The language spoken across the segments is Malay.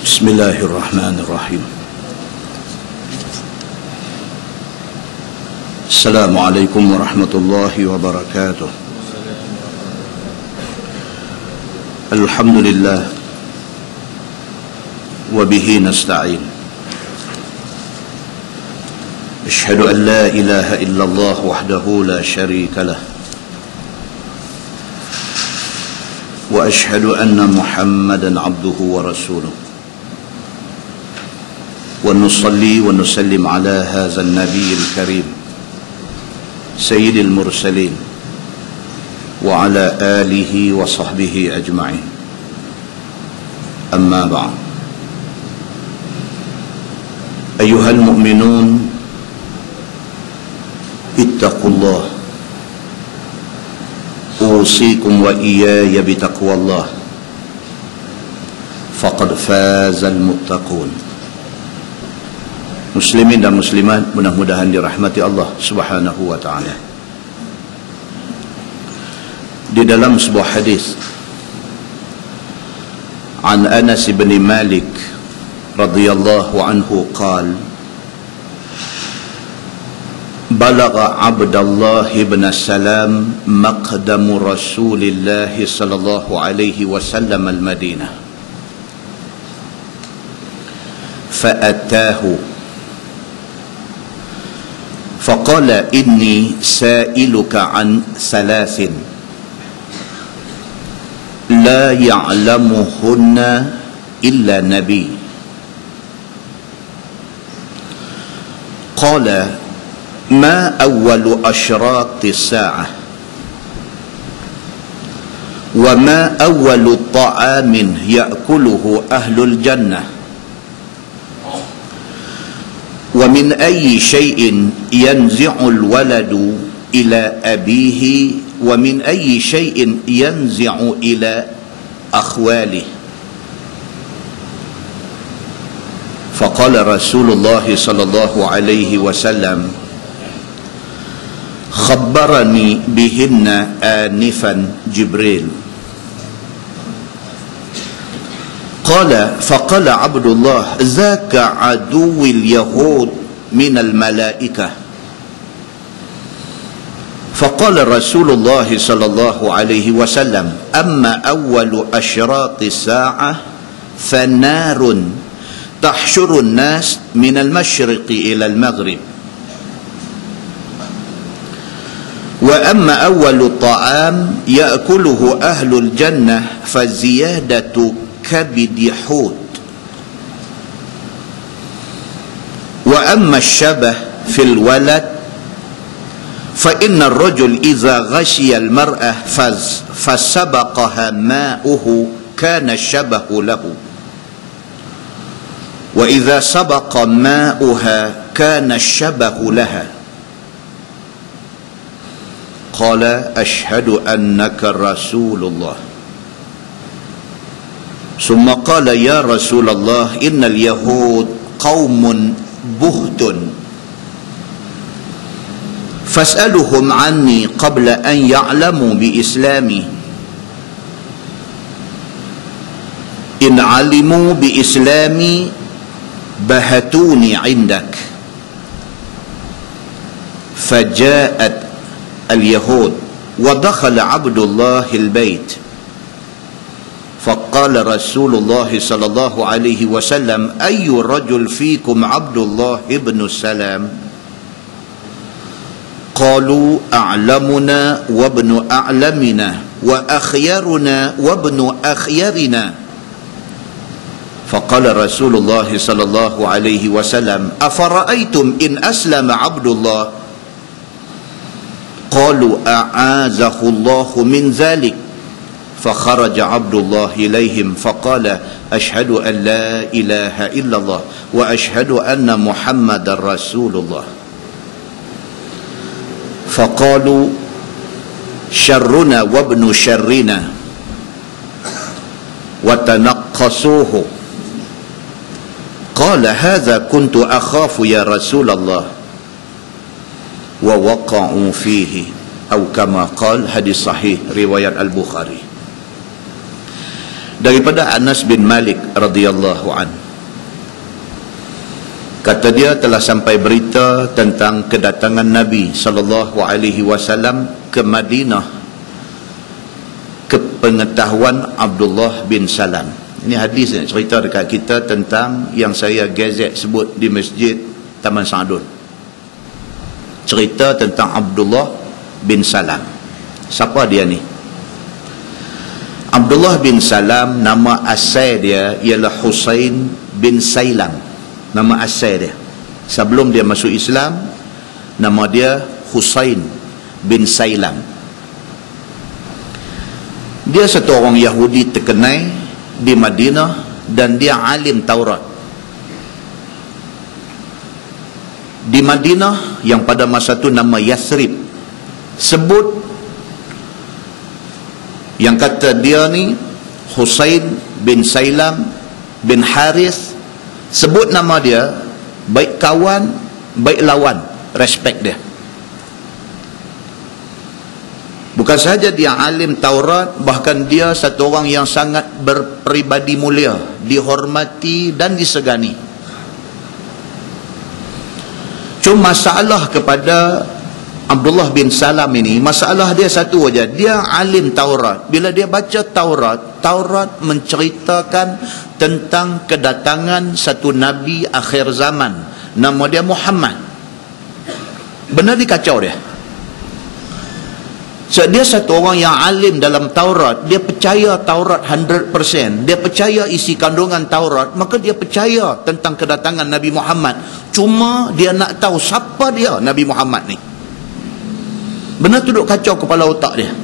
Bismillahirrahmanirrahim. Assalamualaikum warahmatullahi wabarakatuh. Alhamdulillah wa bihi nasta'in. Ashhadu an la ilaha illallah wahdahu la syarika lah. Wa ashhadu anna Muhammadan abduhu wa rasuluh. Wa nusalli wa nusallim ala hadzal nabiyil karim sayyidil mursalin wa ala alihi wa sahbihi ajma'in. Amma ba'd. Ayyuhal mu'minun, ittaqullah. Usikum wa iyaya bitaqwallah. Faqad fazal muttaqun. Muslimin dan muslimat, mudah-mudahan dirahmati Allah Subhanahu wa ta'ala. Di dalam sebuah hadis an Anas bin Malik radhiyallahu anhu qala balagha Abdullah bin Salam maqdamu Rasulillah sallallahu alaihi wasallam al-Madinah fa'atahu فقال إني سائلك عن ثلاث لا يعلمهن إلا نبي. قال ما أول أشراط الساعة وما أول طعام يأكله أهل الجنة ومن أي شيء ينزع الولد إلى أبيه ومن أي شيء ينزع إلى أخواله. فقال رسول الله صلى الله عليه وسلم خبرني بهن آنفا جبريل. فقال عبد الله ذاك عدو اليهود من الملائكة. فقال رسول الله صلى الله عليه وسلم أما أول أشراط الساعة فنار تحشر الناس من المشرق إلى المغرب وأما أول الطعام يأكله أهل الجنة فزيادة كبد حوت وأما الشبه في الولد فإن الرجل إذا غشي المرأة فسبقها ماؤه كان الشبه له وإذا سبق ماؤها كان الشبه لها. قال أشهد أنك رسول الله. ثم قال يا رسول الله إن اليهود قوم بهت فاسألهم عني قبل أن يعلموا بإسلامي إن علموا بإسلامي بهتوني عندك. فجاءت اليهود ودخل عبد الله البيت فقال رسول الله صلى الله عليه وسلم أي رجل فيكم عبد الله بن السلام؟ قالوا أعلمنا وابن أعلمنا وأخيرنا وابن أخيرنا. فقال رسول الله صلى الله عليه وسلم أفرأيتم إن أسلم عبد الله؟ قالوا أعاذه الله من ذلك. فخرج عبد الله إليهم فقال أشهد أن لا إله إلا الله وأشهد أن محمد رسول الله. فقالوا شرنا وابن شرنا وتنقصوه. قال هذا كنت أخاف يا رسول الله. ووقعوا فيه atau kama qala, hadis sahih riwayat Al-Bukhari. Daripada Anas bin Malik radhiyallahu an, kata dia, telah sampai berita tentang kedatangan Nabi sallallahu alaihi wasallam ke Madinah ke pengetahuan Abdullah bin Salam. Ini hadis ni, cerita dekat kita tentang yang saya gazet sebut di masjid Taman Sa'dun. Cerita tentang Abdullah bin Salam. Siapa dia ni? Abdullah bin Salam, nama asal dia ialah Husain bin Sailam. Nama asal dia, sebelum dia masuk Islam, nama dia Husain bin Sailam. Dia satu orang Yahudi terkenal di Madinah dan dia alim Taurat. Di Madinah yang pada masa tu nama Yathrib, sebut yang kata dia ni Husain bin Sailam bin Harith, sebut nama dia, baik kawan baik lawan, respect dia. Bukan sahaja dia alim Taurat, bahkan dia satu orang yang sangat berpribadi mulia, dihormati dan disegani. Cuma masalah kepada Abdullah bin Salam ini, masalah dia satu aja, dia alim Taurat. Bila dia baca Taurat, Taurat menceritakan tentang kedatangan satu Nabi akhir zaman, nama dia Muhammad. Benar dikacau dia. So, dia satu orang yang alim dalam Taurat, dia percaya Taurat 100%, dia percaya isi kandungan Taurat, maka dia percaya tentang kedatangan Nabi Muhammad. Cuma dia nak tahu siapa dia Nabi Muhammad ni. Benar tu duk kacau kepala otak dia.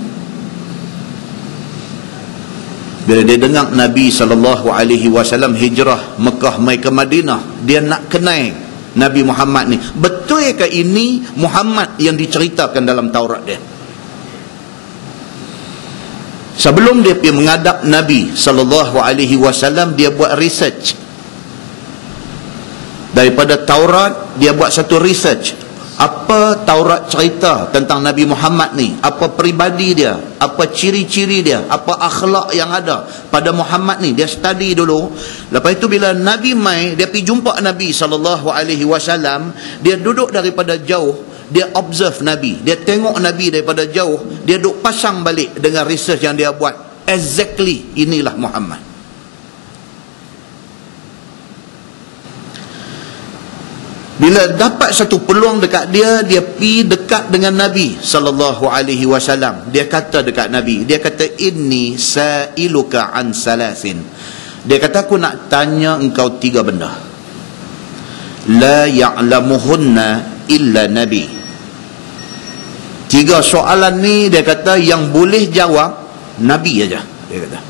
Bila dia dengar Nabi SAW hijrah Mekah mai ke Madinah, dia nak kenal Nabi Muhammad ni. Betul ke ini Muhammad yang diceritakan dalam Taurat dia? Sebelum dia pergi menghadap Nabi SAW, dia buat research. Daripada Taurat, dia buat satu research. Apa Taurat cerita tentang Nabi Muhammad ni? Apa peribadi dia? Apa ciri-ciri dia? Apa akhlak yang ada pada Muhammad ni? Dia study dulu. Lepas itu bila Nabi mai, dia pergi jumpa Nabi SAW, dia duduk daripada jauh, dia observe Nabi, dia tengok Nabi daripada jauh, dia duk pasang balik dengan research yang dia buat. Exactly, inilah Muhammad. Bila dapat satu peluang dekat dia, dia pergi dekat dengan Nabi SAW. Dia kata dekat Nabi, dia kata, inni sa'iluka an salasin. Dia kata, aku nak tanya engkau 3 benda. La ya'lamuhunna illa Nabi. 3 soalan ni, dia kata, yang boleh jawab Nabi aja. Dia kata,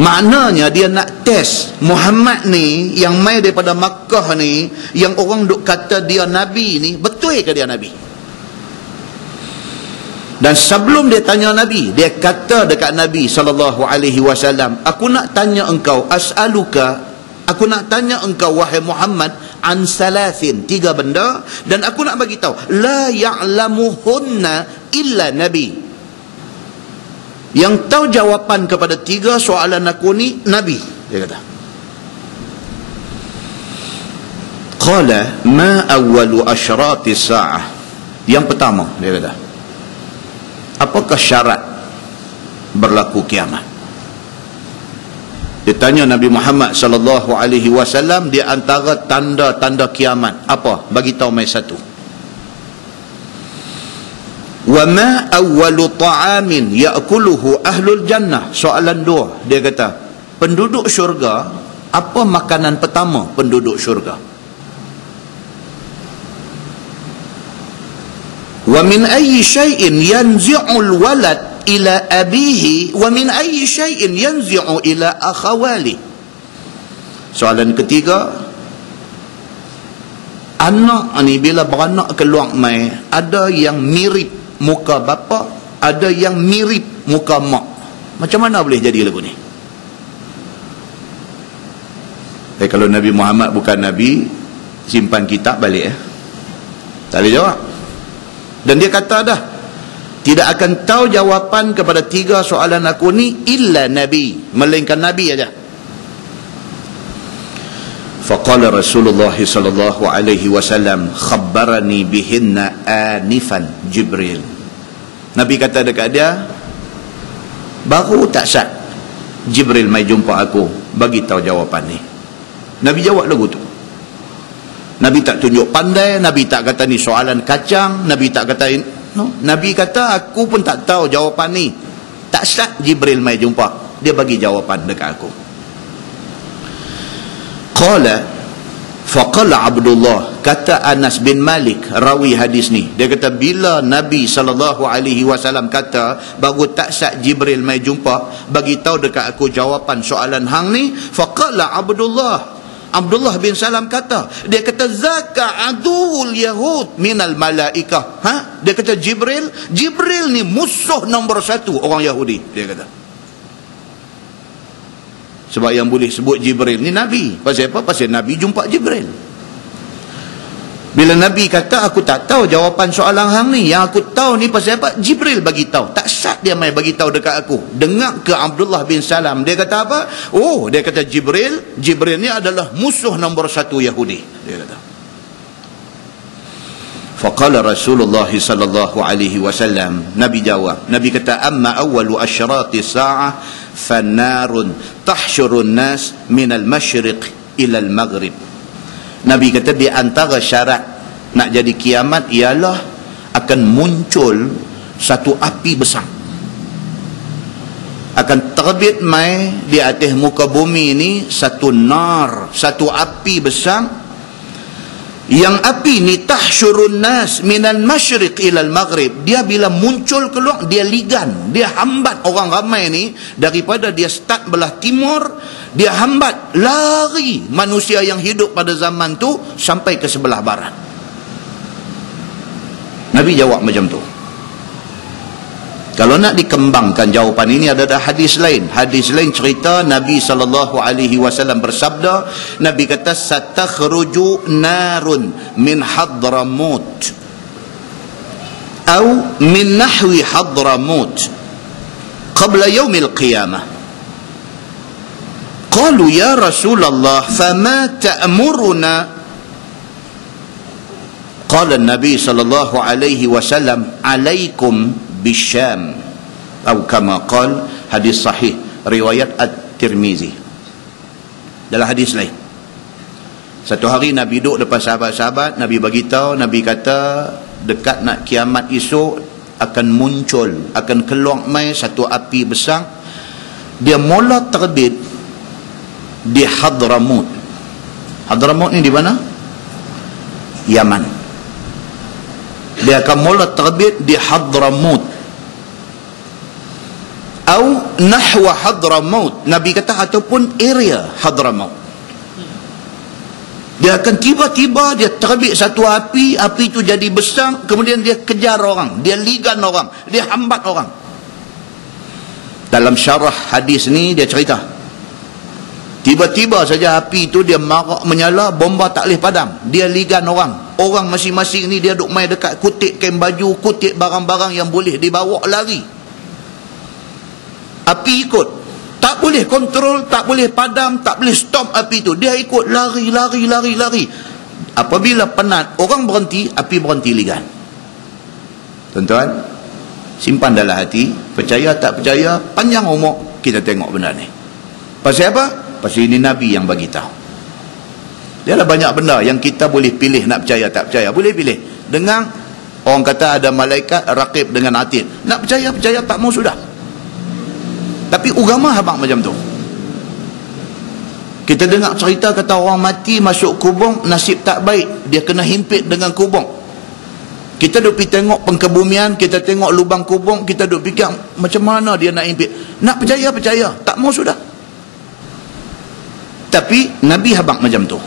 maknanya dia nak test Muhammad ni yang mai daripada Makkah ni, yang orang duk kata dia Nabi ni, betul ke dia Nabi? Dan sebelum dia tanya Nabi, dia kata dekat Nabi SAW, aku nak tanya engkau, as'aluka, aku nak tanya engkau wahai Muhammad, an salasin, 3 benda, dan aku nak bagi tahu, la ya'lamuhunna illa Nabi. Yang tahu jawapan kepada 3 soalan aku ni Nabi, dia kata. Qala ma awwalu asyrati sa'ah. Yang pertama, dia kata, apakah syarat berlaku kiamat? Dia tanya Nabi Muhammad SAW, di antara tanda-tanda kiamat apa? Bagi tahu mai satu. Wa ma awwalu ta'amin ya'kuluhu ahlul jannah. Soalan 2, dia kata, penduduk syurga, apa makanan pertama penduduk syurga? Wa min ayyi syai'in yanzi'ul walad ila abihi wa min ayyi syai'in yanzi'u ila akhawali. Soalan ketiga, anak ni bila beranak keluar mai, ada yang mirip muka bapa, ada yang mirip muka mak. Macam mana boleh jadi lagu ni? Kalau Nabi Muhammad bukan Nabi, simpan kitab balik. Tak boleh jawab. Dan dia kata dah, tidak akan tahu jawapan kepada 3 soalan aku ni illa Nabi, melainkan Nabi aja. Faqala Rasulullah sallallahu alaihi wasallam, khabbarani bihinna anifan Jibril. Nabi kata dekat dia, baru tak sat Jibril mai jumpa aku, bagi tahu jawapan ni. Nabi jawab lagu tu. Nabi tak tunjuk pandai, Nabi tak kata ni soalan kacang, Nabi tak kata no. Nabi kata aku pun tak tahu jawapan ni. Tak sat Jibril mai jumpa, dia bagi jawapan dekat aku. Faqala Abdullah, kata Anas bin Malik rawi hadis ni, dia kata bila Nabi SAW kata baru tak sat Jibril mai jumpa, bagi tahu dekat aku jawapan soalan hang ni. Faqala Abdullah bin Salam kata, dia kata zaka aduul yahud minal malaikah. Dia kata Jibril ni musuh nombor 1 orang Yahudi, dia kata. Sebab yang boleh sebut Jibril ni Nabi. Pasal apa? Pasal Nabi jumpa Jibril. Bila Nabi kata aku tak tahu jawapan soalan hang ni, yang aku tahu ni pasal apa? Jibril bagi tahu. Tak sat dia mai bagi tahu dekat aku. Dengar ke Abdullah bin Salam, dia kata apa? Oh, dia kata Jibril ni adalah musuh nombor 1 Yahudi, dia kata. Faqala Rasulullah sallallahu alaihi wasallam, Nabi jawab, Nabi kata amma awwalu asyrati sa'ah fannarun tahsyurun nas minal masyriq ilal maghrib. Nabi kata di antara syarat nak jadi kiamat ialah akan muncul satu api besar, akan terbit mai di atas muka bumi ini satu nar, satu api besar, yang api ni tahsyurun nas minal masyriq ilal maghrib. Dia bila muncul keluar, dia ligan, dia hambat orang ramai ni daripada dia start belah timur, dia hambat lari manusia yang hidup pada zaman tu sampai ke sebelah barat. Nabi jawab macam tu. Kalau nak dikembangkan jawapan ini, ada hadis lain. Hadis lain cerita Nabi SAW bersabda, Nabi kata satakhruju narun min Hadramut atau min nahwi Hadramut qabla yaumil qiyamah. Qalu ya Rasulullah fama ta'muruna? Qala Nabi SAW, alaikum bisyam, atau kama qal, hadis sahih riwayat At-Tirmizi. Dalam hadis lain, satu hari Nabi duduk depan sahabat-sahabat, Nabi bagi tahu, Nabi kata dekat nak kiamat esok akan muncul, akan keluar mai satu api besar. Dia mula terbit di Hadramut. Hadramut ni di mana? Yaman. Dia akan mula terbit di Hadramut atau nahwa Hadramut. Nabi kata ataupun area Hadramut. Dia akan tiba-tiba dia terbit satu api, api itu jadi besar, kemudian dia kejar orang, dia ligan orang, dia hambat orang. Dalam syarah hadis ni dia cerita, tiba-tiba saja api itu dia marak menyala, bomba tak boleh padam, dia ligan orang. Orang masing-masing ni dia duk main dekat kutip kain baju, kutip barang-barang yang boleh dibawa, lari. Api ikut, tak boleh kontrol, tak boleh padam, tak boleh stop api itu. Dia ikut lari. Apabila penat, orang berhenti, api berhenti ligan. Tuan-tuan, simpan dalam hati, percaya tak percaya, panjang umur kita tengok benda ni. Pasal apa? Pasal ini Nabi yang bagi tahu. Dia ada banyak benda yang kita boleh pilih nak percaya tak percaya. Boleh pilih. Dengar orang kata ada malaikat raqib dengan atid. Nak percaya tak mau sudah. Tapi agama habaq macam tu. Kita dengar cerita kata orang mati masuk kubur, nasib tak baik, dia kena himpit dengan kubur. Kita duk pergi tengok pengkebumian, kita tengok lubang kubur, kita duk fikir macam mana dia nak himpit. Nak percaya, tak mau sudah. Tapi Nabi habaq macam tu.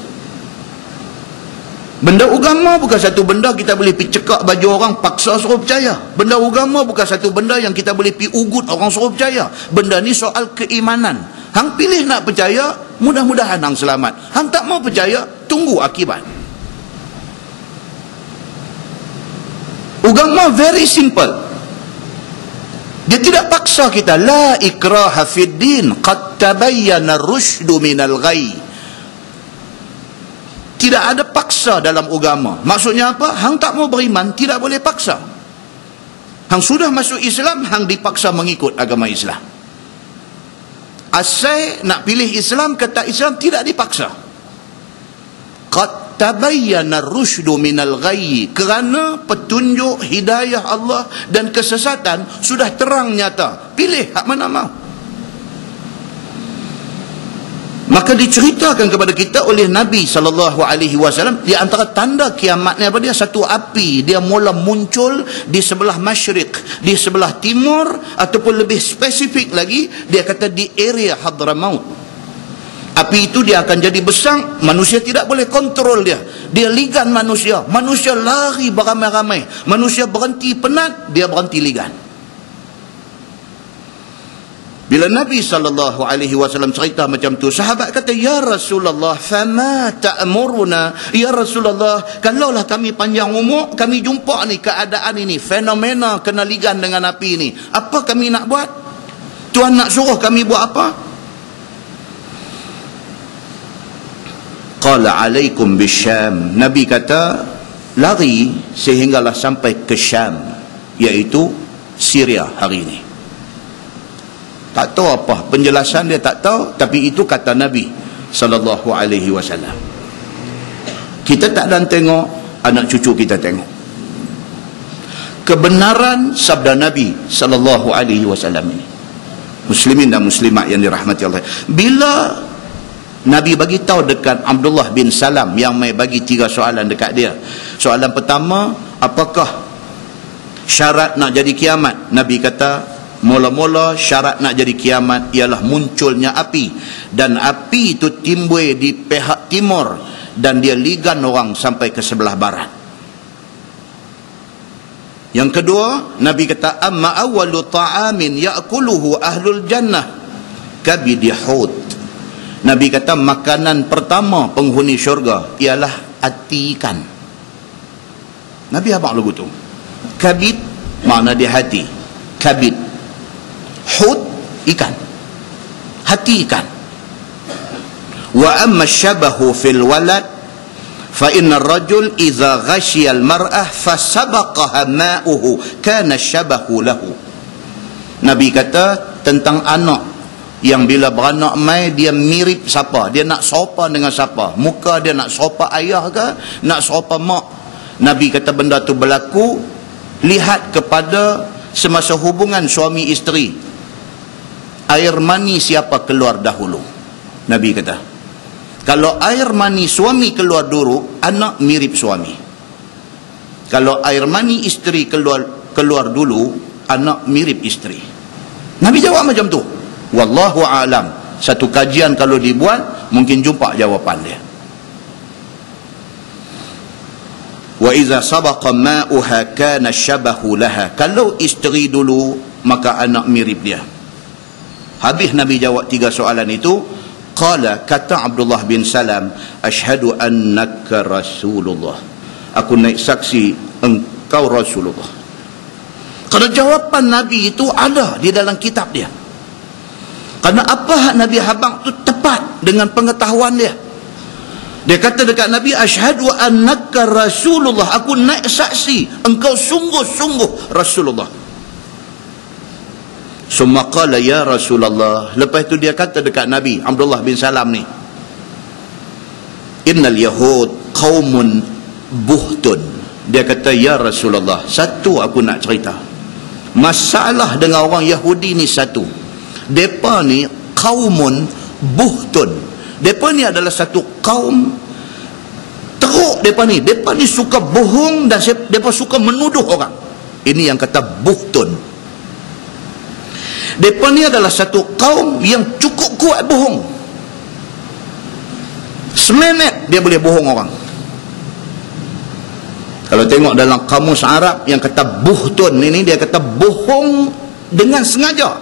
Benda agama bukan satu benda kita boleh pergi cekak baju orang paksa suruh percaya. Benda agama bukan satu benda yang kita boleh pergi ugut orang suruh percaya. Benda ni soal keimanan. Hang pilih nak percaya, mudah-mudahan hang selamat. Hang tak mau percaya, tunggu akibat. Agama very simple. Dia tidak paksa kita. La ikraha fid din, qad tabayyana ar-rusydu minal ghayy. Tidak ada paksa dalam agama. Maksudnya apa? Hang tak mau beriman, tidak boleh paksa. Hang sudah masuk Islam, hang dipaksa mengikut agama Islam. Asal nak pilih Islam, kata Islam, tidak dipaksa. Qad tabayyana ar-rusydu minal ghayy. Kerana petunjuk hidayah Allah dan kesesatan sudah terang nyata. Pilih hak mana mau. Maka diceritakan kepada kita oleh Nabi SAW, di antara tanda kiamatnya apa dia? Satu api, dia mula muncul di sebelah masyriq, di sebelah timur, ataupun lebih spesifik lagi, dia kata di area Hadramaut. Api itu dia akan jadi besar, manusia tidak boleh kontrol dia. Dia ligan manusia. Manusia lari beramai-ramai. Manusia berhenti penat, dia berhenti ligan. Bila Nabi SAW cerita macam tu, sahabat kata, ya Rasulullah, fama ta'muruna? Ya Rasulullah, kalaulah kami panjang umur, kami jumpa ni keadaan ini, fenomena kena ligan dengan api ini, apa kami nak buat? Tuhan nak suruh kami buat apa? Qala alaikum bisyam. Nabi kata, lari sehinggalah sampai ke Syam, iaitu Syria hari ini. Tak tahu apa penjelasan dia, tak tahu, tapi itu kata Nabi SAW. Kita tak dan tengok, anak cucu kita tengok kebenaran sabda Nabi SAW ini. Muslimin dan muslimat yang dirahmati Allah, bila Nabi bagi tahu dekat Abdullah bin Salam yang mai bagi 3 soalan dekat dia. Soalan pertama, apakah syarat nak jadi kiamat? Nabi kata, mula-mula syarat nak jadi kiamat ialah munculnya api, dan api itu timbul di pihak timur dan dia ligan orang sampai ke sebelah barat. Yang kedua, Nabi kata, amma awwalu ta'amin ya'kuluhu ahlul jannah kabidi hud. Nabi kata, makanan pertama penghuni syurga ialah hati ikan. Nabi apa lagu tu? Kabid makna dia hati, kabid. Hud, ikan, hati ikan. Wa amma syabahu fil walad fa inna ar-rajul idza ghashiya al-mar'ah fasabaqaha ma'uhu kana syabahu lahu. Nabi kata tentang anak yang bila beranak mai dia mirip siapa, dia nak serupa dengan siapa, muka dia nak serupa ayah ke, nak serupa mak. Nabi kata benda tu berlaku, lihat kepada semasa hubungan suami isteri, air mani siapa keluar dahulu. Nabi kata, kalau air mani suami keluar dulu, anak mirip suami. Kalau air mani isteri keluar dulu, anak mirip isteri. Nabi jawab macam tu. Wallahu a'lam. Satu kajian kalau dibuat, mungkin jumpa jawapan dia. Wa iza sabaqa ma'uha kana syabahu laha. Kalau isteri dulu, maka anak mirip dia. Habis Nabi jawab 3 soalan itu, qala, kata Abdullah bin Salam, asyhadu annaka Rasulullah. Aku naik saksi engkau Rasulullah. Kerana jawapan Nabi itu ada di dalam kitab dia. Kerana apa Nabi habang itu tepat dengan pengetahuan dia. Dia kata dekat Nabi, asyhadu annaka Rasulullah. Aku naik saksi engkau sungguh-sungguh Rasulullah. Summa qala ya Rasulullah. Lepas itu dia kata dekat Nabi Abdullah bin Salam ni, innal yahud qaumun buhtun. Dia kata, ya Rasulullah, satu aku nak cerita. Masalah dengan orang Yahudi ni satu. Depa ni qaumun buhtun. Depa ni adalah satu kaum teruk. Depa ni suka bohong dan depa suka menuduh orang. Ini yang kata buhtun. Mereka ni adalah satu kaum yang cukup kuat bohong. Seminit dia boleh bohong orang. Kalau tengok dalam kamus Arab yang kata buhtun ini, dia kata bohong dengan sengaja.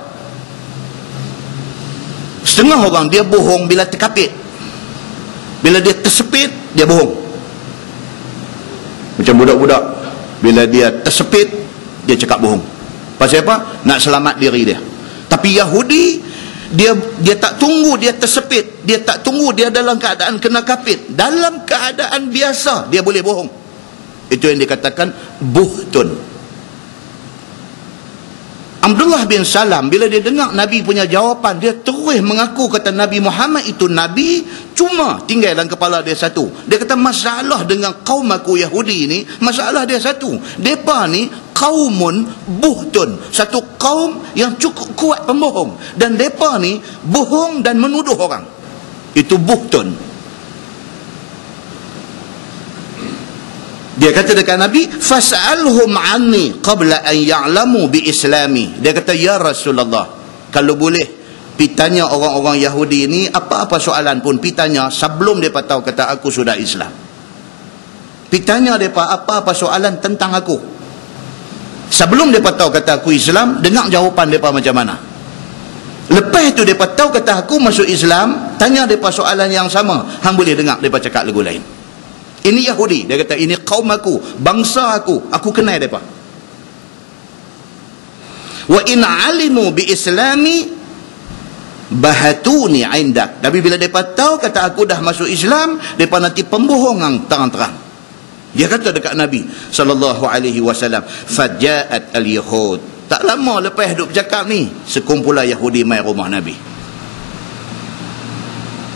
Setengah orang dia bohong bila terkapit, bila dia tersepit dia bohong. Macam budak-budak Bila dia tersepit, dia cakap bohong. Pasal apa? Nak selamat diri dia. Tapi Yahudi, dia tak tunggu dia tersepit, dia tak tunggu dia dalam keadaan kena kapit. Dalam keadaan biasa dia boleh bohong. Itu yang dikatakan buhtun. Abdullah bin Salam, bila dia dengar Nabi punya jawapan, dia terus mengaku kata Nabi Muhammad itu Nabi, cuma tinggal dalam kepala dia satu. Dia kata masalah dengan kaum aku Yahudi ni, masalah dia satu. Mereka ni kaumun buhtun, satu kaum yang cukup kuat pembohong. Dan mereka ni bohong dan menuduh orang. Itu buhtun. Dia kata dekat Nabi, fas'alhum anni qabla an ya'lamu bi islami. Dia kata, ya Rasulullah, kalau boleh pitanya orang-orang Yahudi ni apa-apa soalan pun pitanya sebelum mereka tahu kata aku sudah Islam. Pitanya mereka apa-apa soalan tentang aku, sebelum mereka tahu kata aku Islam, dengar jawapan mereka macam mana. Lepas tu mereka tahu kata aku masuk Islam, tanya mereka soalan yang sama, hang boleh dengar mereka cakap lagu lain. Ini Yahudi, dia kata ini kaum aku, bangsa aku kenal mereka. Wa in alimu bi islami bahatuni indak. Tapi bila mereka tahu kata aku dah masuk Islam, mereka nanti pembohongan terang-terang. Dia kata dekat Nabi sallallahu alaihi wasallam, faja'at al-yahud. Tak lama lepas duk bercakap ni, sekumpulan Yahudi mai rumah Nabi.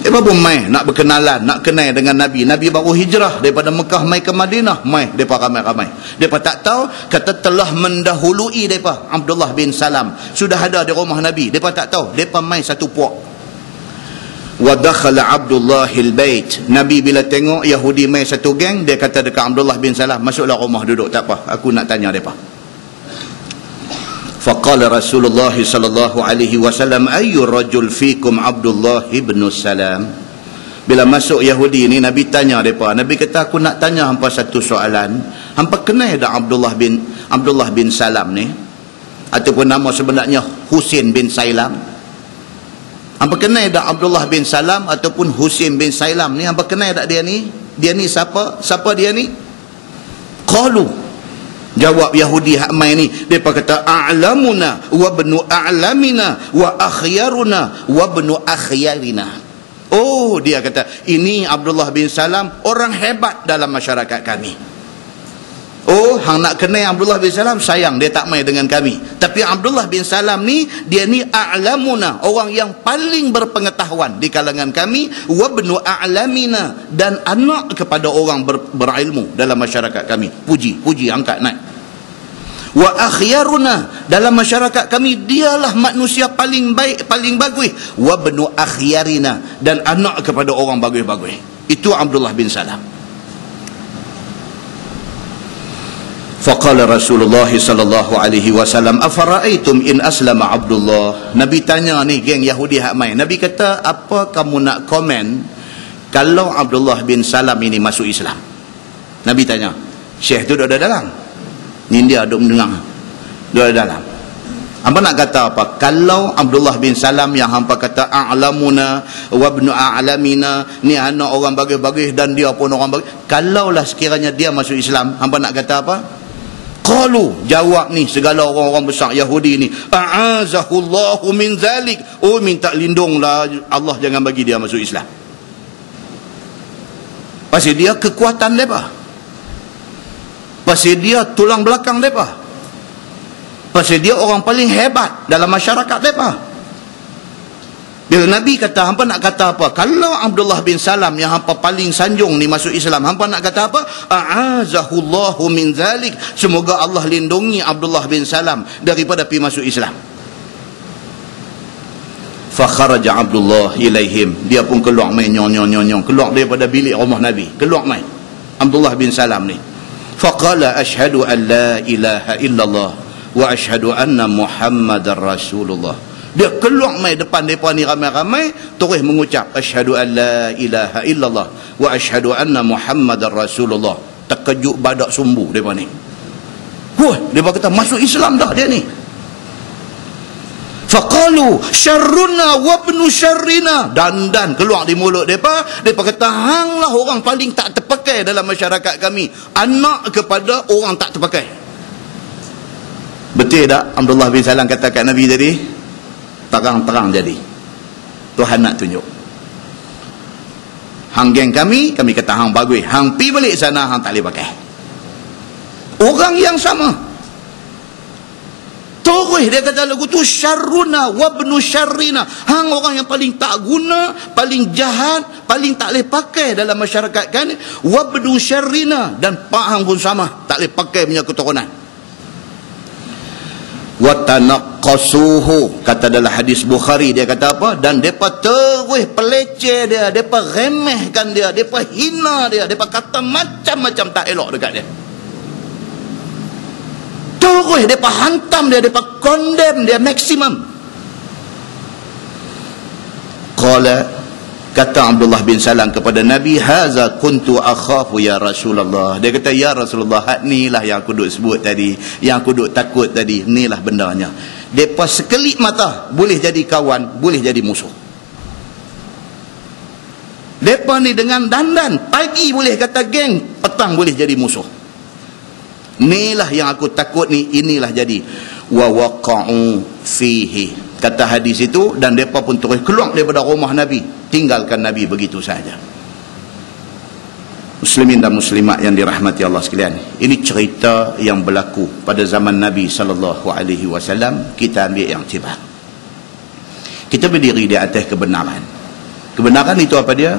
Mereka pun mai nak berkenalan, nak kenal dengan Nabi. Nabi baru hijrah daripada Mekah mai ke Madinah. Mai mereka ramai-ramai. Mereka tak tahu kata telah mendahului mereka Abdullah bin Salam sudah ada di rumah Nabi. Mereka tak tahu. Mereka mai satu puak. Wa dakhala Abdullahil bait. Nabi bila tengok Yahudi mai satu geng, dia kata dekat Abdullah bin Salam, masuklah rumah duduk, tak apa, aku nak tanya mereka. Faqala Rasulullah sallallahu alaihi wasallam, ayyu rajul fikum Abdullah ibn Salam. Bila masuk Yahudi ni, Nabi tanya mereka. Nabi kata, aku nak tanya hampa satu soalan. Hampa kenal dah Abdullah bin Salam ni? Ataupun nama sebenarnya Husin bin Sailam? Hampa kenal dah Abdullah bin Salam ataupun Husin bin Sailam ni? Hampa kenal tak dia ni? Dia ni siapa? Siapa dia ni? Qalu. Jawab Yahudi hak mai ni, depa kata a'lamuna wa ibnu a'lamina wa akhyaruna wa ibnu akhyarina. Oh, dia kata ini Abdullah bin Salam orang hebat dalam masyarakat kami. Oh, hang nak kenal Abdullah bin Salam, sayang dia tak mai dengan kami. Tapi Abdullah bin Salam ni, dia ni a'lamuna, orang yang paling berpengetahuan di kalangan kami, wa ibnu a'lamina, dan anak kepada orang berilmu dalam masyarakat kami. Puji, angkat naik. Wa akhyaruna, dalam masyarakat kami dialah manusia paling baik, paling bagus. Wa ibnu akhyarina, dan anak kepada orang bagus-bagus. Itu Abdullah bin Salam. Faqala Rasulullah sallallahu alaihi wasallam, afara'aitum in aslama Abdullah. Nabi tanya ni geng Yahudi hak mai. Nabi kata, apa kamu nak komen kalau Abdullah bin Salam ini masuk Islam? Nabi tanya. Syekh tu duduk dalam. Ni dia duduk mendengar. Duduk dalam. Hampa nak kata apa? Kalau Abdullah bin Salam yang hampa kata a'lamuna wa ibnu a'lamina, ni anak orang bagus-bagus dan dia pun orang bagus, kalaulah sekiranya dia masuk Islam, hampa nak kata apa? Qalu, jawab ni segala orang-orang besar Yahudi ni, a'azahullahu min zalik. Oh, minta lindunglah Allah jangan bagi dia masuk Islam. Pasal dia kekuatan mereka, pasal dia tulang belakang mereka, pasal dia orang paling hebat dalam masyarakat mereka. Bila Nabi kata, hampa nak kata apa? Kalau Abdullah bin Salam yang hampa paling sanjung ni masuk Islam, hampa nak kata apa? A'azahullahu min zalik. Semoga Allah lindungi Abdullah bin Salam daripada pergi masuk Islam. Fa kharaja Abdullah ilaihim. Dia pun keluar main nyong. Keluar daripada bilik rumah Nabi. Keluar main Abdullah bin Salam ni. Fa qala asyhadu an la ilaha illallah wa asyhadu anna Muhammadar Rasulullah. Dia keluar mai depan mereka ni ramai-ramai, terus mengucap asyhadu an la ilaha illallah wa asyhadu anna Muhammadar Rasulullah. Terkejut badak sumbu mereka ni. Mereka kata masuk Islam dah dia ni. Faqalu syarruna wa ibnu syarrina. Dan keluar di mulut mereka kata, hanglah orang paling tak terpakai dalam masyarakat kami, anak kepada orang tak terpakai. Betul tak Abdullah bin Salam kata kat Nabi tadi? Terang-terang jadi. Tuhan nak tunjuk. Hang geng kami kata hang bagus. Hang pi balik sana, hang tak boleh pakai. Orang yang sama. Terus dia kata lagu tu, syarruna wa ibnu syarrina. Hang orang yang paling tak guna, paling jahat, paling tak boleh pakai dalam masyarakat kan. Wa ibnu syarrina, dan pak hang pun sama, tak boleh pakai punya keturunan. Wa tanaqqasuhu, kata dalam hadis Bukhari, dia kata apa? Dan depa terus peleceh dia, depa remehkan dia, depa hina dia, depa kata macam-macam tak elok dekat dia. Terus depa hantam dia, depa condemn dia maksimum. Qala, kata Abdullah bin Salam kepada Nabi, haza kuntu akhafu ya Rasulullah. Dia kata, ya Rasulullah, hak inilah yang aku duk sebut tadi, yang aku duk takut tadi, inilah bendanya. Depa sekelip mata boleh jadi kawan, boleh jadi musuh. Depa ni dengan dandan, pagi boleh kata geng, petang boleh jadi musuh. Inilah yang aku takut ni, inilah jadi. Wa waqa'u fihi, kata hadis itu, dan mereka pun terus keluar daripada rumah Nabi, tinggalkan Nabi begitu saja. Muslimin dan muslimat yang dirahmati Allah sekalian, ini cerita yang berlaku pada zaman Nabi SAW. Kita ambil yang tiba, kita berdiri di atas kebenaran. Kebenaran itu apa dia?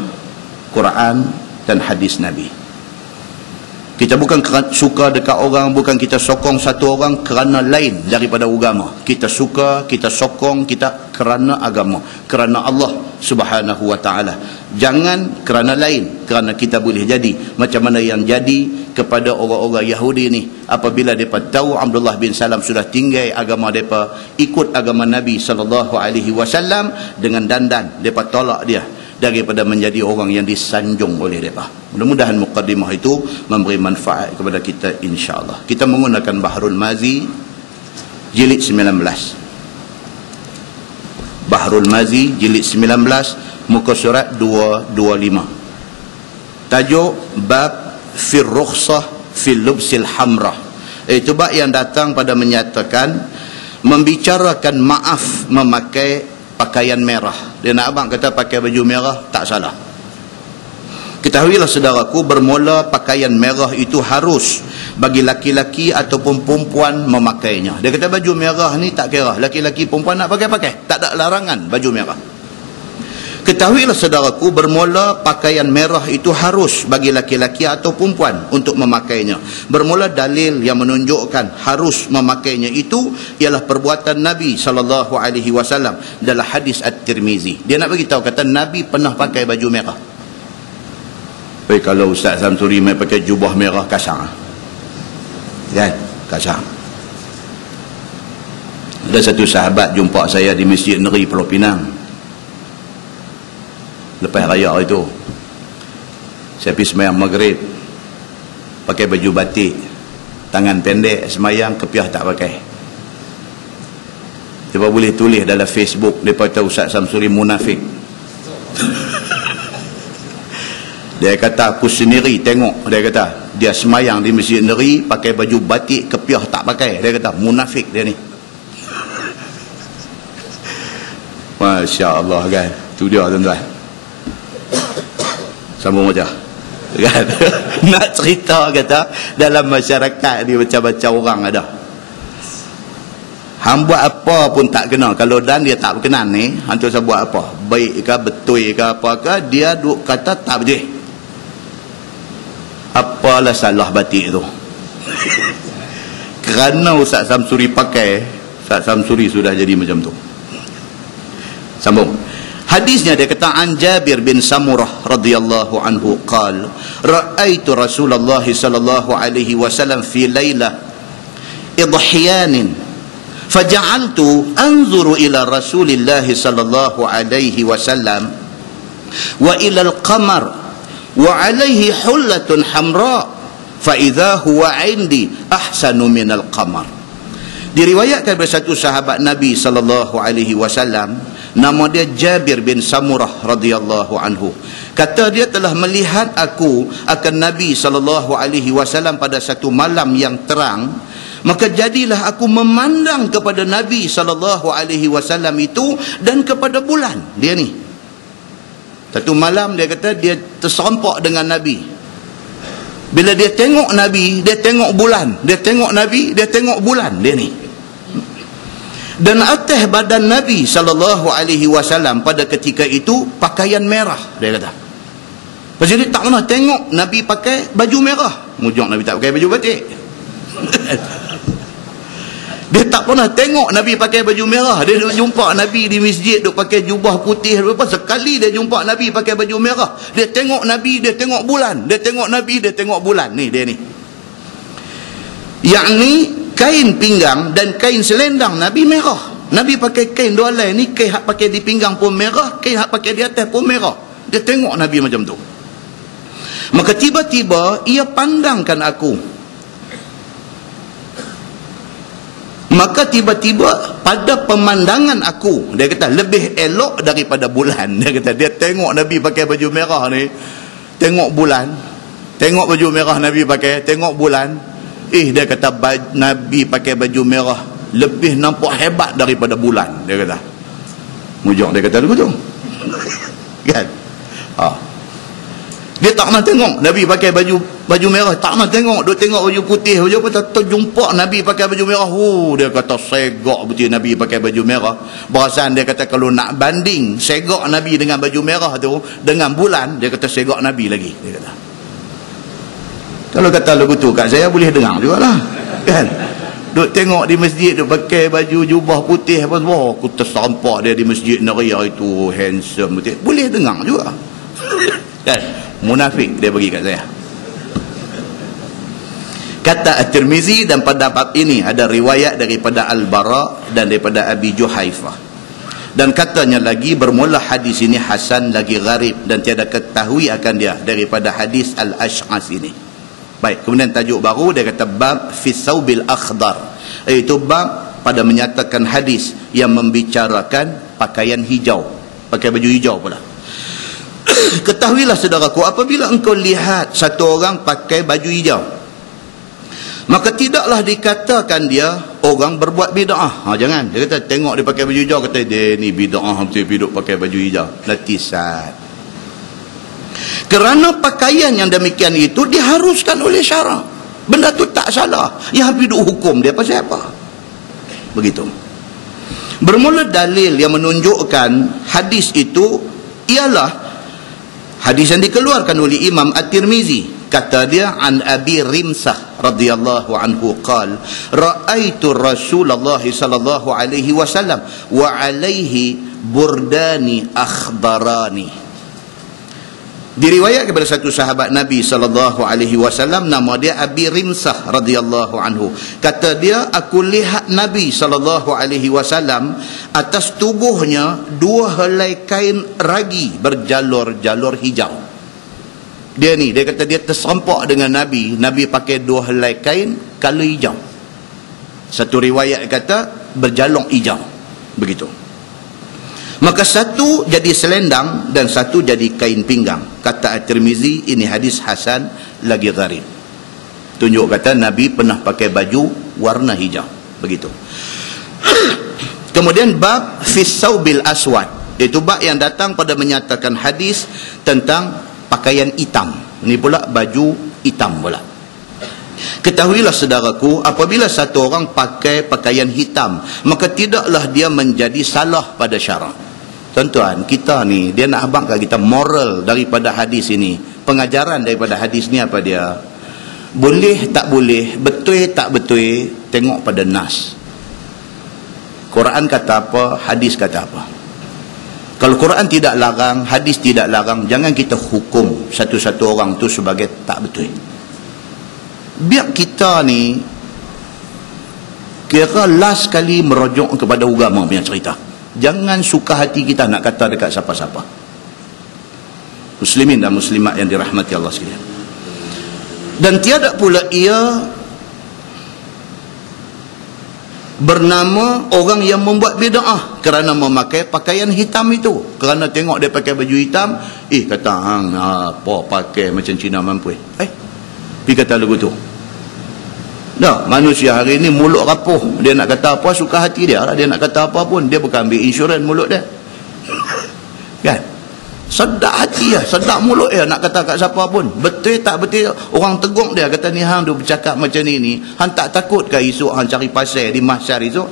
Quran dan hadis Nabi. Kita bukan suka dekat orang, bukan kita sokong satu orang kerana lain daripada agama. Kita suka, kita sokong, kita kerana agama, kerana Allah Subhanahu wa ta'ala. Jangan kerana lain, kerana kita boleh jadi macam mana yang jadi kepada orang-orang Yahudi ni. Apabila mereka tahu Abdullah bin Salam sudah tinggal agama mereka, ikut agama Nabi SAW, dengan dandan mereka tolak dia daripada menjadi orang yang disanjung oleh mereka. Mudah-mudahan muqaddimah itu memberi manfaat kepada kita, insya-Allah. Kita menggunakan Bahrul Mazi jilid 19. Bahrul Mazi jilid 19, muka surat 225. Tajuk bab fir rukhsah fil lubsil hamra. Itu bab yang datang pada menyatakan membicarakan maaf memakai pakaian merah. Dia nak abang kata pakai baju merah tak salah. Ketahuilah saudaraku, bermula pakaian merah itu harus bagi laki-laki ataupun perempuan memakainya. Dia kata baju merah ni tak kira laki-laki perempuan nak pakai-pakai, tak ada larangan baju merah. Ketahuilah saudaraku, bermula pakaian merah itu harus bagi laki-laki atau perempuan untuk memakainya. Bermula dalil yang menunjukkan harus memakainya itu ialah perbuatan Nabi SAW dalam hadis At-Tirmizi. Dia nak bagi tahu, kata Nabi pernah pakai baju merah. Kalau Ustaz Samsuri mai pakai jubah merah, kasar. Kan? Kasar. Ada satu sahabat jumpa saya di Masjid Negeri Pulau Pinang. Lepas raya itu, saya pergi semayang maghrib, pakai baju batik, tangan pendek, semayang, kepiah tak pakai. Mereka boleh tulis dalam Facebook, mereka kata Ustaz Samsuri munafik. Dia kata, aku sendiri tengok, dia kata, dia semayang di Masjid Negeri, pakai baju batik, kepiah tak pakai. Dia kata, munafik dia ni. Masya Allah kan. Itu dia tuan-tuan. Sambung macam kan? Nak cerita kata dalam masyarakat ni macam-macam orang ada. Hang buat apa pun tak kena. Kalau dan dia tak berkenan ni, hantu saya buat apa, baik ke betul ke apa ke, dia duk kata tak betul. Apalah salah batik tu. Kerana Ustaz Samsuri pakai, Ustaz Samsuri sudah jadi macam tu. Sambung. Hadisnya dia kata, an Jabir bin Samurah radhiyallahu anhu qala ra'aitu Rasulullah sallallahu alaihi wasallam fi lailah idhhiyan faja'altu anzuru ila Rasulillah sallallahu alaihi wasallam wa ila al-qamar wa alaihi hullatun hamra fa idza huwa 'indi ahsanu min al-qamar. Diriwayatkan dari satu sahabat Nabi sallallahu alaihi wasallam, nama dia Jabir bin Samurah radhiyallahu anhu. Kata dia telah melihat aku akan Nabi sallallahu alaihi wasallam pada satu malam yang terang, maka jadilah aku memandang kepada Nabi sallallahu alaihi wasallam itu dan kepada bulan. Dia ni. Satu malam dia kata dia terserempak dengan Nabi. Bila dia tengok Nabi, dia tengok bulan. Dia tengok Nabi, dia tengok bulan. Dia ni. Dan atas badan Nabi sallallahu alaihi wasallam pada ketika itu pakaian merah, dia kata. Pasal dia tak pernah tengok Nabi pakai baju merah. Mujur Nabi tak pakai baju batik. Dia tak pernah tengok Nabi pakai baju merah. Dia jumpa Nabi di masjid duk pakai jubah putih. Sekali dia jumpa Nabi pakai baju merah. Dia tengok Nabi, dia tengok bulan. Dia tengok Nabi, dia tengok bulan. Ni dia ni. Yakni kain pinggang dan kain selendang Nabi merah. Nabi pakai kain dua helai ni, kain hak pakai di pinggang pun merah, kain hak pakai di atas pun merah. Dia tengok Nabi macam tu. Maka tiba-tiba ia pandangkan aku. Maka tiba-tiba pada pemandangan aku, dia kata lebih elok daripada bulan. Dia kata dia tengok Nabi pakai baju merah ni, tengok bulan, tengok baju merah Nabi pakai, tengok bulan. Dia kata Nabi pakai baju merah lebih nampak hebat daripada bulan. Dia kata. Mujur dia kata begitu. Kan? Dia tak pernah tengok Nabi pakai baju merah, tak pernah tengok. Dia tengok baju putih, baju apa, terjumpa Nabi pakai baju merah. Dia kata segak betul Nabi pakai baju merah. Berasan dia kata kalau nak banding segak Nabi dengan baju merah tu dengan bulan, dia kata segak Nabi lagi. Dia kata. Kalau kata lagu tu kat saya boleh dengar jugalah. Kan? Duk tengok di masjid duk pakai baju jubah putih apa semua, aku tersampak dia di masjid Naria itu handsome betul. Boleh dengar juga. Kan? Munafik dia bagi kat saya. Kata At-Tirmizi, dan pada bab ini ada riwayat daripada Al-Bara dan daripada Abi Juhaifah. Dan katanya lagi bermula hadis ini hasan lagi gharib dan tiada ketahui akan dia daripada hadis Al-Ash'as ini. Baik, kemudian tajuk baru dia kata bab fi thawbil akhdar, iaitu bab pada menyatakan hadis yang membicarakan pakaian hijau, pakai baju hijau pula. Ketahuilah saudaraku, apabila engkau lihat satu orang pakai baju hijau, maka tidaklah dikatakan dia orang berbuat bid'ah. Jangan, dia kata tengok dia pakai baju hijau, kata dia ni bid'ah betul, pakai baju hijau. Latisat. Kerana pakaian yang demikian itu diharuskan oleh syarak. Benda tu tak salah. Yang habis duk hukum dia pasal apa? Begitu. Bermula dalil yang menunjukkan hadis itu ialah hadis yang dikeluarkan oleh Imam At-Tirmizi. Kata dia an Abi Rimsah radhiyallahu anhu qala ra'aitu Rasulullah sallallahu alaihi wasallam wa alaihi burdani akhdarani. Diriwayat kepada satu sahabat Nabi sallallahu alaihi wasallam, nama dia Abi Rimsah radhiyallahu anhu. Kata dia, aku lihat Nabi sallallahu alaihi wasallam atas tubuhnya dua helai kain ragi berjalur-jalur hijau. Dia kata dia terserempak dengan Nabi. Nabi pakai dua helai kain color hijau. Satu riwayat kata berjalur hijau. Begitu. Maka satu jadi selendang dan satu jadi kain pinggang. Kata At-Tirmizi, ini hadis hasan lagi gharib. Tunjuk kata Nabi pernah pakai baju warna hijau. Begitu. Kemudian bab fis-saubil aswad, iaitu bab yang datang pada menyatakan hadis tentang pakaian hitam. Ini pula baju hitam pula. Ketahuilah saudaraku, apabila satu orang pakai pakaian hitam, maka tidaklah dia menjadi salah pada syarak. Tuan-tuan, kita ni, dia nak abangkan kita moral daripada hadis ini. Pengajaran daripada hadis ni apa dia? Boleh tak boleh, betul tak betul, tengok pada nas. Quran kata apa, hadis kata apa. Kalau Quran tidak larang, hadis tidak larang, jangan kita hukum satu-satu orang tu sebagai tak betul. Biar kita ni kira last kali merujuk kepada agama punya cerita. Jangan suka hati kita nak kata dekat siapa-siapa. Muslimin dan muslimat yang dirahmati Allah sekalian. Dan tiada pula ia bernama orang yang membuat bid'ah kerana memakai pakaian hitam itu. Kerana tengok dia pakai baju hitam, kata hang apa pakai macam Cina mampu. Pergi kata lagu tu. Dah, manusia hari ni mulut rapuh. Dia nak kata apa suka hati dia lah. Dia nak kata apa pun, dia bukan ambil insurans mulut dia. Kan? Sedap hati lah, sedap mulut dia nak kata kat siapa pun. Betul tak betul, orang tegur dia, kata ni hang duk bercakap macam ni, hang tak takut ke esok hang cari pasal di mahsyar esok?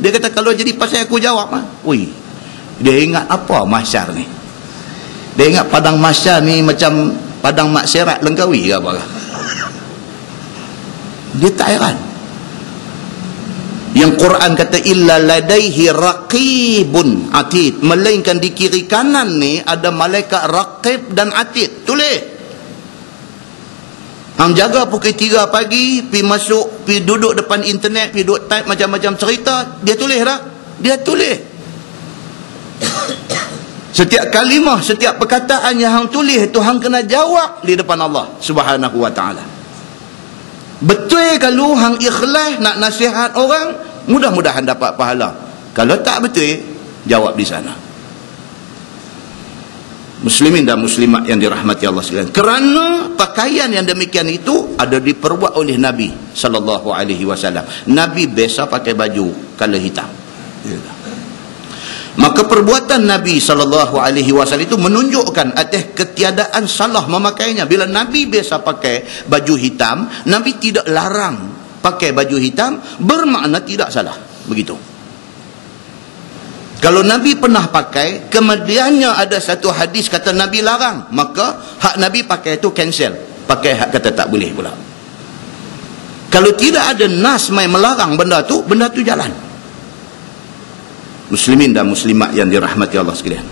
Dia kata kalau jadi pasal aku jawab lah. Dia ingat apa mahsyar ni? Dia ingat padang mahsyar ni macam padang maksiat Langkawi ke apa ke? Dia tak heran. Yang Quran kata illa ladaihi raqibun atid, melainkan di kiri kanan ni ada malaikat raqib dan atid. Tulis. Hang jaga pukul 3 pagi, pi duduk depan internet, pi duduk type macam-macam cerita, dia tulis dah. Dia tulis. Setiap kalimah, setiap perkataan yang hang tulis itu hang kena jawab di depan Allah Subhanahu wa taala. Betul kalau hang ikhlas nak nasihat orang, mudah-mudahan dapat pahala. Kalau tak betul, jawab di sana. Muslimin dan muslimat yang dirahmati Allah sekalian, kerana pakaian yang demikian itu ada diperbuat oleh Nabi sallallahu alaihi wasallam. Nabi biasa pakai baju color hitam. Maka perbuatan Nabi sallallahu alaihi wasallam itu menunjukkan atas ketiadaan salah memakainya. Bila Nabi biasa pakai baju hitam, Nabi tidak larang pakai baju hitam, bermakna tidak salah. Begitu. Kalau Nabi pernah pakai, kemudiannya ada satu hadis kata Nabi larang, maka hak Nabi pakai itu cancel. Pakai hak kata tak boleh pula. Kalau tidak ada nas mai melarang benda tu jalan. Muslimin dan muslimat yang dirahmati Allah sekalian,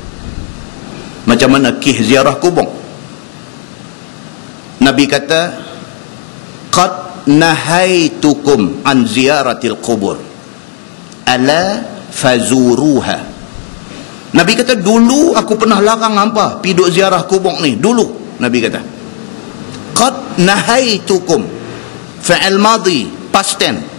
macam mana kih ziarah kubur? Nabi kata qad nahaitukum an ziyaratil qubur ala fazuruha. Nabi kata dulu aku pernah larang hampa pergi duk ziarah kubur ni. Dulu Nabi kata qad nahaitukum, fa'il madhi, past tense.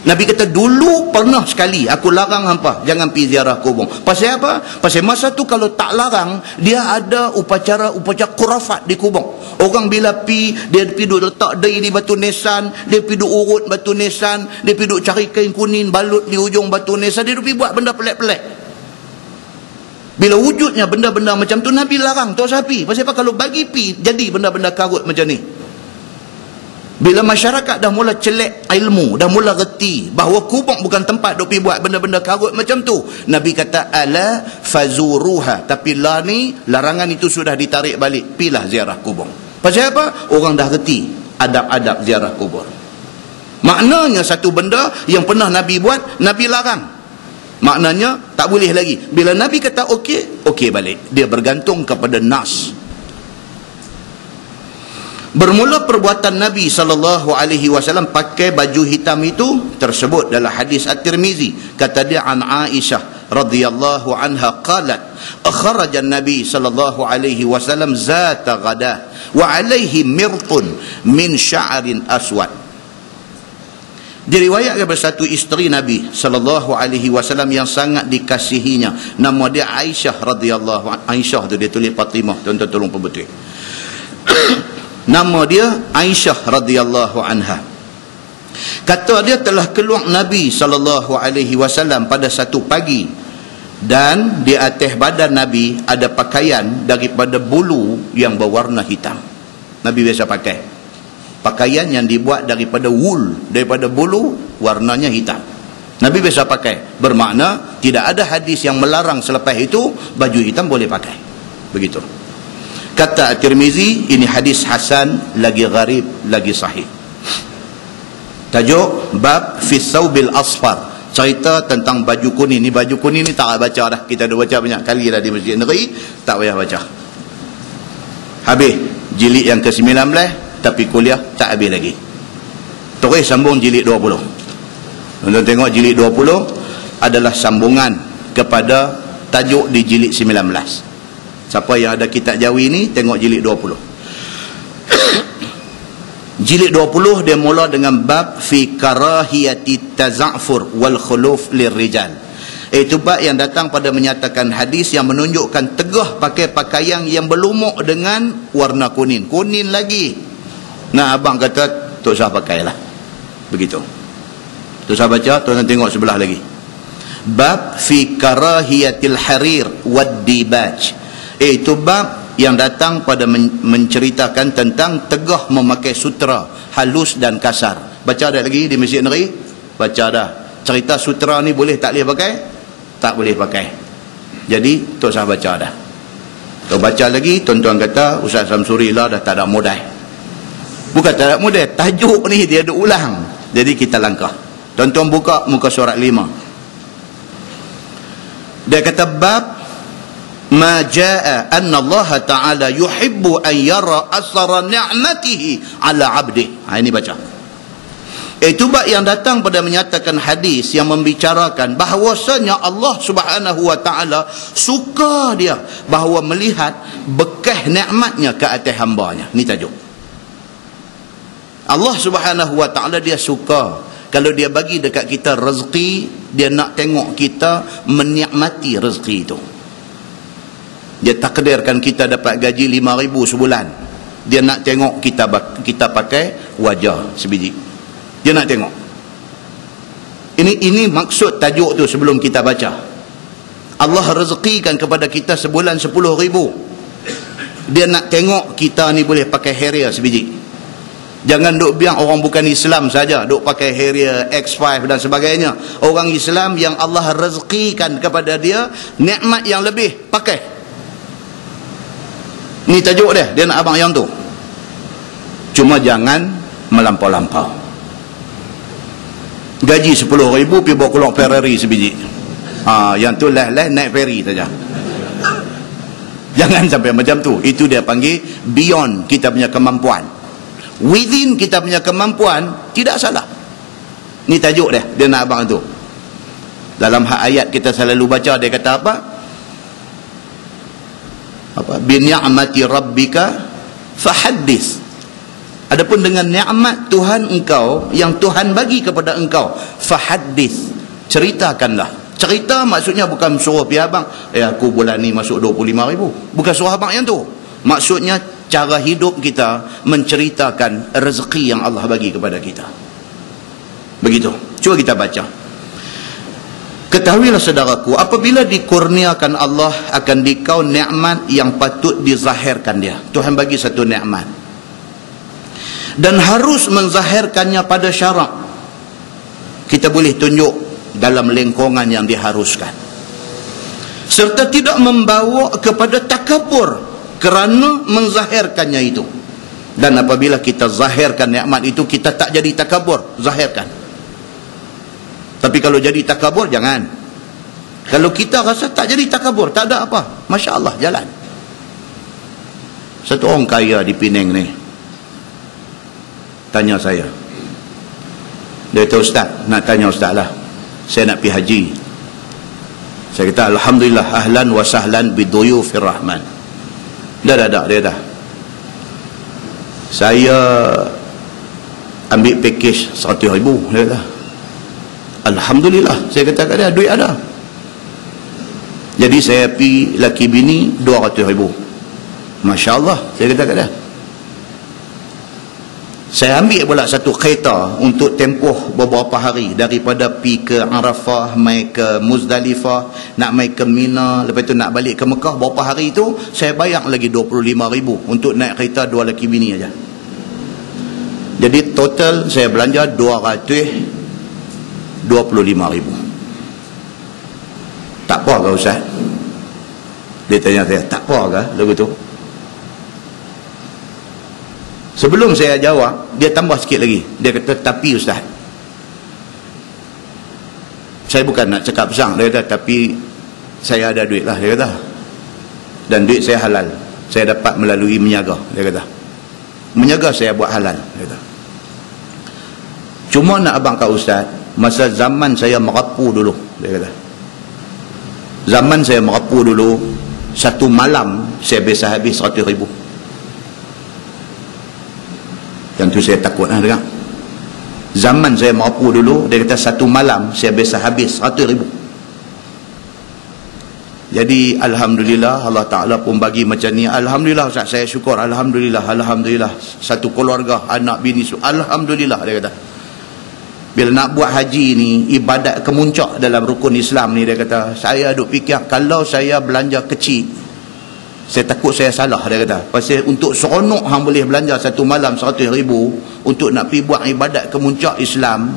Nabi kata dulu pernah sekali aku larang hampa jangan pergi ziarah kubur. Pasal apa? Pasal masa tu kalau tak larang, dia ada upacara khurafat di kubur. Orang bila dia pergi duduk letak dai di batu nisan, dia pergi duduk urut batu nisan, dia pergi duduk cari kain kuning balut di ujung batu nisan, dia pergi buat benda pelik-pelik. Bila wujudnya benda-benda macam tu, Nabi larang. Tahu sapi? Pasal apa? Kalau bagi pergi jadi benda-benda karut macam ni. Bila masyarakat dah mula celek ilmu, dah mula reti bahawa kubur bukan tempat duk pergi buat benda-benda karut macam tu, Nabi kata ala fazuruha. Tapi lah ni larangan itu sudah ditarik balik, pilah ziarah kubur. Pasal apa? Orang dah reti adab-adab ziarah kubur. Maknanya satu benda yang pernah Nabi buat, Nabi larang. Maknanya tak boleh lagi. Bila Nabi kata okey, okey balik. Dia bergantung kepada nas. Bermula perbuatan Nabi SAW pakai baju hitam itu tersebut dalam hadis At-Tirmizi. Kata dia an Aisyah radhiyallahu anha qalat akhraja an-nabi sallallahu alaihi wasallam zata ghadah wa alaihi mirtun min sya'rin aswad. Diriwayatkan bersatu isteri Nabi sallallahu alaihi wasallam yang sangat dikasihinya, nama dia Aisyah radhiyallahu anha. Aisyah tu dia tulis Fatimah, tuan-tuan tolong perbetul. Nama dia Aisyah radhiyallahu anha. Kata dia telah keluar Nabi sallallahu alaihi wasallam pada satu pagi, dan di atas badan Nabi ada pakaian daripada bulu yang berwarna hitam. Nabi biasa pakai pakaian yang dibuat daripada wool, daripada bulu warnanya hitam. Nabi biasa pakai, bermakna tidak ada hadis yang melarang selepas itu baju hitam boleh pakai. Begitu. Kata At-Tirmizi, ini hadis hasan, lagi gharib, lagi sahih. Tajuk bab fi thawbil asfar, cerita tentang baju kuning. Ni baju kuning ni tak baca dah, kita dah baca banyak kali dah di Masjid Negeri, tak payah baca. Habis jilid yang ke-19, tapi kuliah tak habis lagi. Terus sambung jilid 20. Tuan-tuan tengok jilid 20 adalah sambungan kepada tajuk di jilid 19. Siapa yang ada kitab Jawi ni, tengok jilid 20. Jilid 20 dia mula dengan bab fi karahiyati taza'fur wal khuluf lirijal. Itu bab yang datang pada menyatakan hadis yang menunjukkan tegah pakai pakaian yang berlumuk dengan warna kuning. Kuning lagi. Nah, abang kata tak usah pakailah. Begitu. Tak usah baca, tuan tengok sebelah lagi. Bab fi karahiyatil harir wad dibaj. Itu bab yang datang pada menceritakan tentang tegah memakai sutera halus dan kasar. Baca dah lagi di Masjid Negeri? Baca dah. Cerita sutera ni boleh tak boleh pakai? Tak boleh pakai. Jadi tak usah baca dah. Kalau baca lagi, tuan-tuan kata Ustaz Samsuri lah dah tak ada modal. Bukan tak ada modal, tajuk ni dia ada ulang. Jadi kita langkah. Tuan-tuan buka muka surat 5. Dia kata bab ma jaa anna Allah Ta'ala yuhibbu an yara asara ni'matihi ala 'abdihi. Ini baca. Itu bab yang datang pada menyatakan hadis yang membicarakan bahawasanya Allah Subhanahu wa Ta'ala suka dia bahawa melihat bekas nikmatnya ke atas hamba-Nya. Ni tajuk. Allah Subhanahu wa Ta'ala dia suka kalau dia bagi dekat kita rezeki, dia nak tengok kita menikmati rezeki itu. Dia takdirkan kita dapat gaji 5,000 sebulan. Dia nak tengok kita pakai wajah sebiji. Dia nak tengok. Ini maksud tajuk tu sebelum kita baca. Allah rezekikan kepada kita sebulan 10,000. Dia nak tengok kita ni boleh pakai Harrier sebiji. Jangan duk biar orang bukan Islam saja duk pakai Harrier, X5 dan sebagainya. Orang Islam yang Allah rezekikan kepada dia nikmat yang lebih, pakai. Ni tajuk dia. Dia nak abang yang tu. Cuma jangan melampau-lampau. Gaji 10,000 pergi bawa keluar Ferrari sebiji. Yang tu lah naik ferry saja. Jangan sampai macam tu. Itu dia panggil beyond kita punya kemampuan. Within kita punya kemampuan, tidak salah. Ni tajuk dia. Dia nak abang tu. Dalam ayat kita selalu baca, dia kata apa? Bi ni'mati rabbika fahaddis. Adapun dengan nikmat Tuhan engkau yang Tuhan bagi kepada engkau, fahaddis, ceritakanlah. Cerita maksudnya bukan suruh pi abang, aku bulan ni masuk 25,000. Bukan suruh abang yang tu. Maksudnya cara hidup kita menceritakan rezeki yang Allah bagi kepada kita. Begitu. Cuba kita baca. Ketahuilah saudaraku, apabila dikurniakan Allah akan dikau nikmat yang patut dizahirkan dia. Tuhan bagi satu nikmat. Dan harus menzahirkannya pada syarak. Kita boleh tunjuk dalam lingkungan yang diharuskan. Serta tidak membawa kepada takabur kerana menzahirkannya itu. Dan apabila kita zahirkan nikmat itu, kita tak jadi takabur, zahirkan. Tapi kalau jadi takabur, jangan. Kalau kita rasa tak jadi takabur, tak ada apa, Masya Allah, jalan. Satu orang kaya di Penang ni tanya saya. Dia kata, Ustaz, nak tanya Ustaz lah, saya nak pergi haji. Saya kata, Alhamdulillah, ahlan wa sahlan biduyufir rahman. Dah, dia dah. Saya ambil package 100,000. Dia kata, Alhamdulillah, saya kata kat dia, duit ada. Jadi saya pergi laki bini 200,000. Masya Allah, saya kata kat dia. Saya ambil pula satu kereta untuk tempoh beberapa hari, daripada pergi ke Arafah, mai ke Muzdalifah, nak mai ke Mina, lepas tu nak balik ke Mekah. Beberapa hari itu saya bayar lagi 25,000 untuk naik kereta dua laki bini aja. Jadi total saya belanja 225,000. Tak apa ke Ustaz? Dia tanya saya, tak apa ke lagu tu? Sebelum saya jawab, dia tambah sikit lagi. Dia kata, tapi Ustaz, saya bukan nak cakap besar. Dia kata, tapi saya ada duit lah. Dia kata, dan duit saya halal. Saya dapat melalui menyaga. Dia kata, menyaga saya buat halal. Dia kata, cuma nak abang kat Ustaz, masa zaman saya merapu dulu, dia kata, zaman saya merapu dulu, satu malam saya biasa habis 100,000. Yang tu Itu saya takut dengar. Zaman saya mampu dulu, dia kata satu malam saya biasa habis 100,000. Jadi Alhamdulillah, Allah Ta'ala pun bagi macam ni. Alhamdulillah Ustaz, saya syukur. Alhamdulillah, Alhamdulillah. Satu keluarga, anak bini, Alhamdulillah, dia kata. Bila nak buat haji ni, ibadat kemuncak dalam rukun Islam ni, dia kata, saya duk fikir, kalau saya belanja kecil, saya takut saya salah, dia kata. Pasal untuk seronok hang boleh belanja satu malam 100,000, untuk nak pergi buat ibadat kemuncak Islam,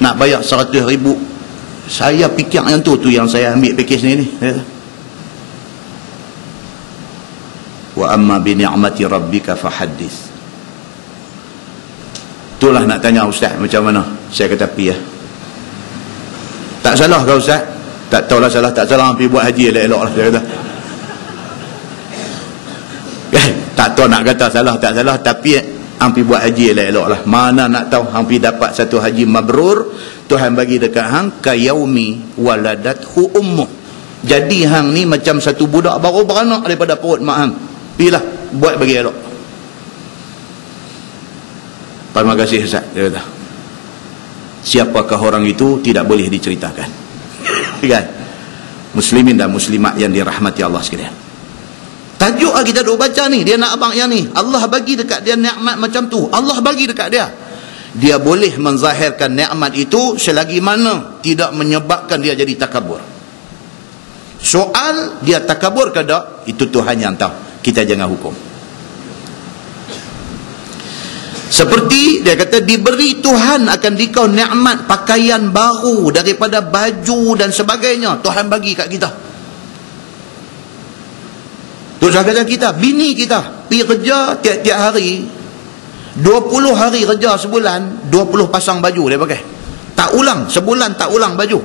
nak bayar 100,000. Saya fikir yang tu yang saya ambil pakej ni. Dia kata. Wa amma bi ni'mati rabbika fahaddits. Itulah nak tanya Ustaz macam mana. Saya kata pi ya. Tak salah ke Ustaz? Tak tahulah salah tak salah, pergi buat haji elok-elok lah, dia kata. Tak tahu nak kata salah tak salah, tapi hang pergi buat haji elok-elok lah. Mana nak tahu hang pergi dapat satu haji mabrur, Tuhan bagi dekat hang kayaumi waladathu ummuh. Jadi hang ni macam satu budak baru beranak daripada perut mak hang. Pilah buat bagi elok. Terima kasih Ustaz, dia kata. Siapakah orang itu tidak boleh diceritakan. Kan? Muslimin dan muslimat yang dirahmati Allah sekalian. Tajuk kita duk baca ni, dia nak abang yang ni. Allah bagi dekat dia nikmat macam tu. Allah bagi dekat dia. Dia boleh menzahirkan nikmat itu selagi mana tidak menyebabkan dia jadi takabur. Soal dia takabur ke tak, itu Tuhan yang tahu. Kita jangan hukum. Seperti dia kata, diberi Tuhan akan dikau nikmat pakaian baru daripada baju dan sebagainya. Tuhan bagi kat kita. Tu sahaja kita, bini kita pergi kerja tiap-tiap hari, 20 hari kerja sebulan, 20 pasang baju dia pakai. Tak ulang, sebulan tak ulang baju.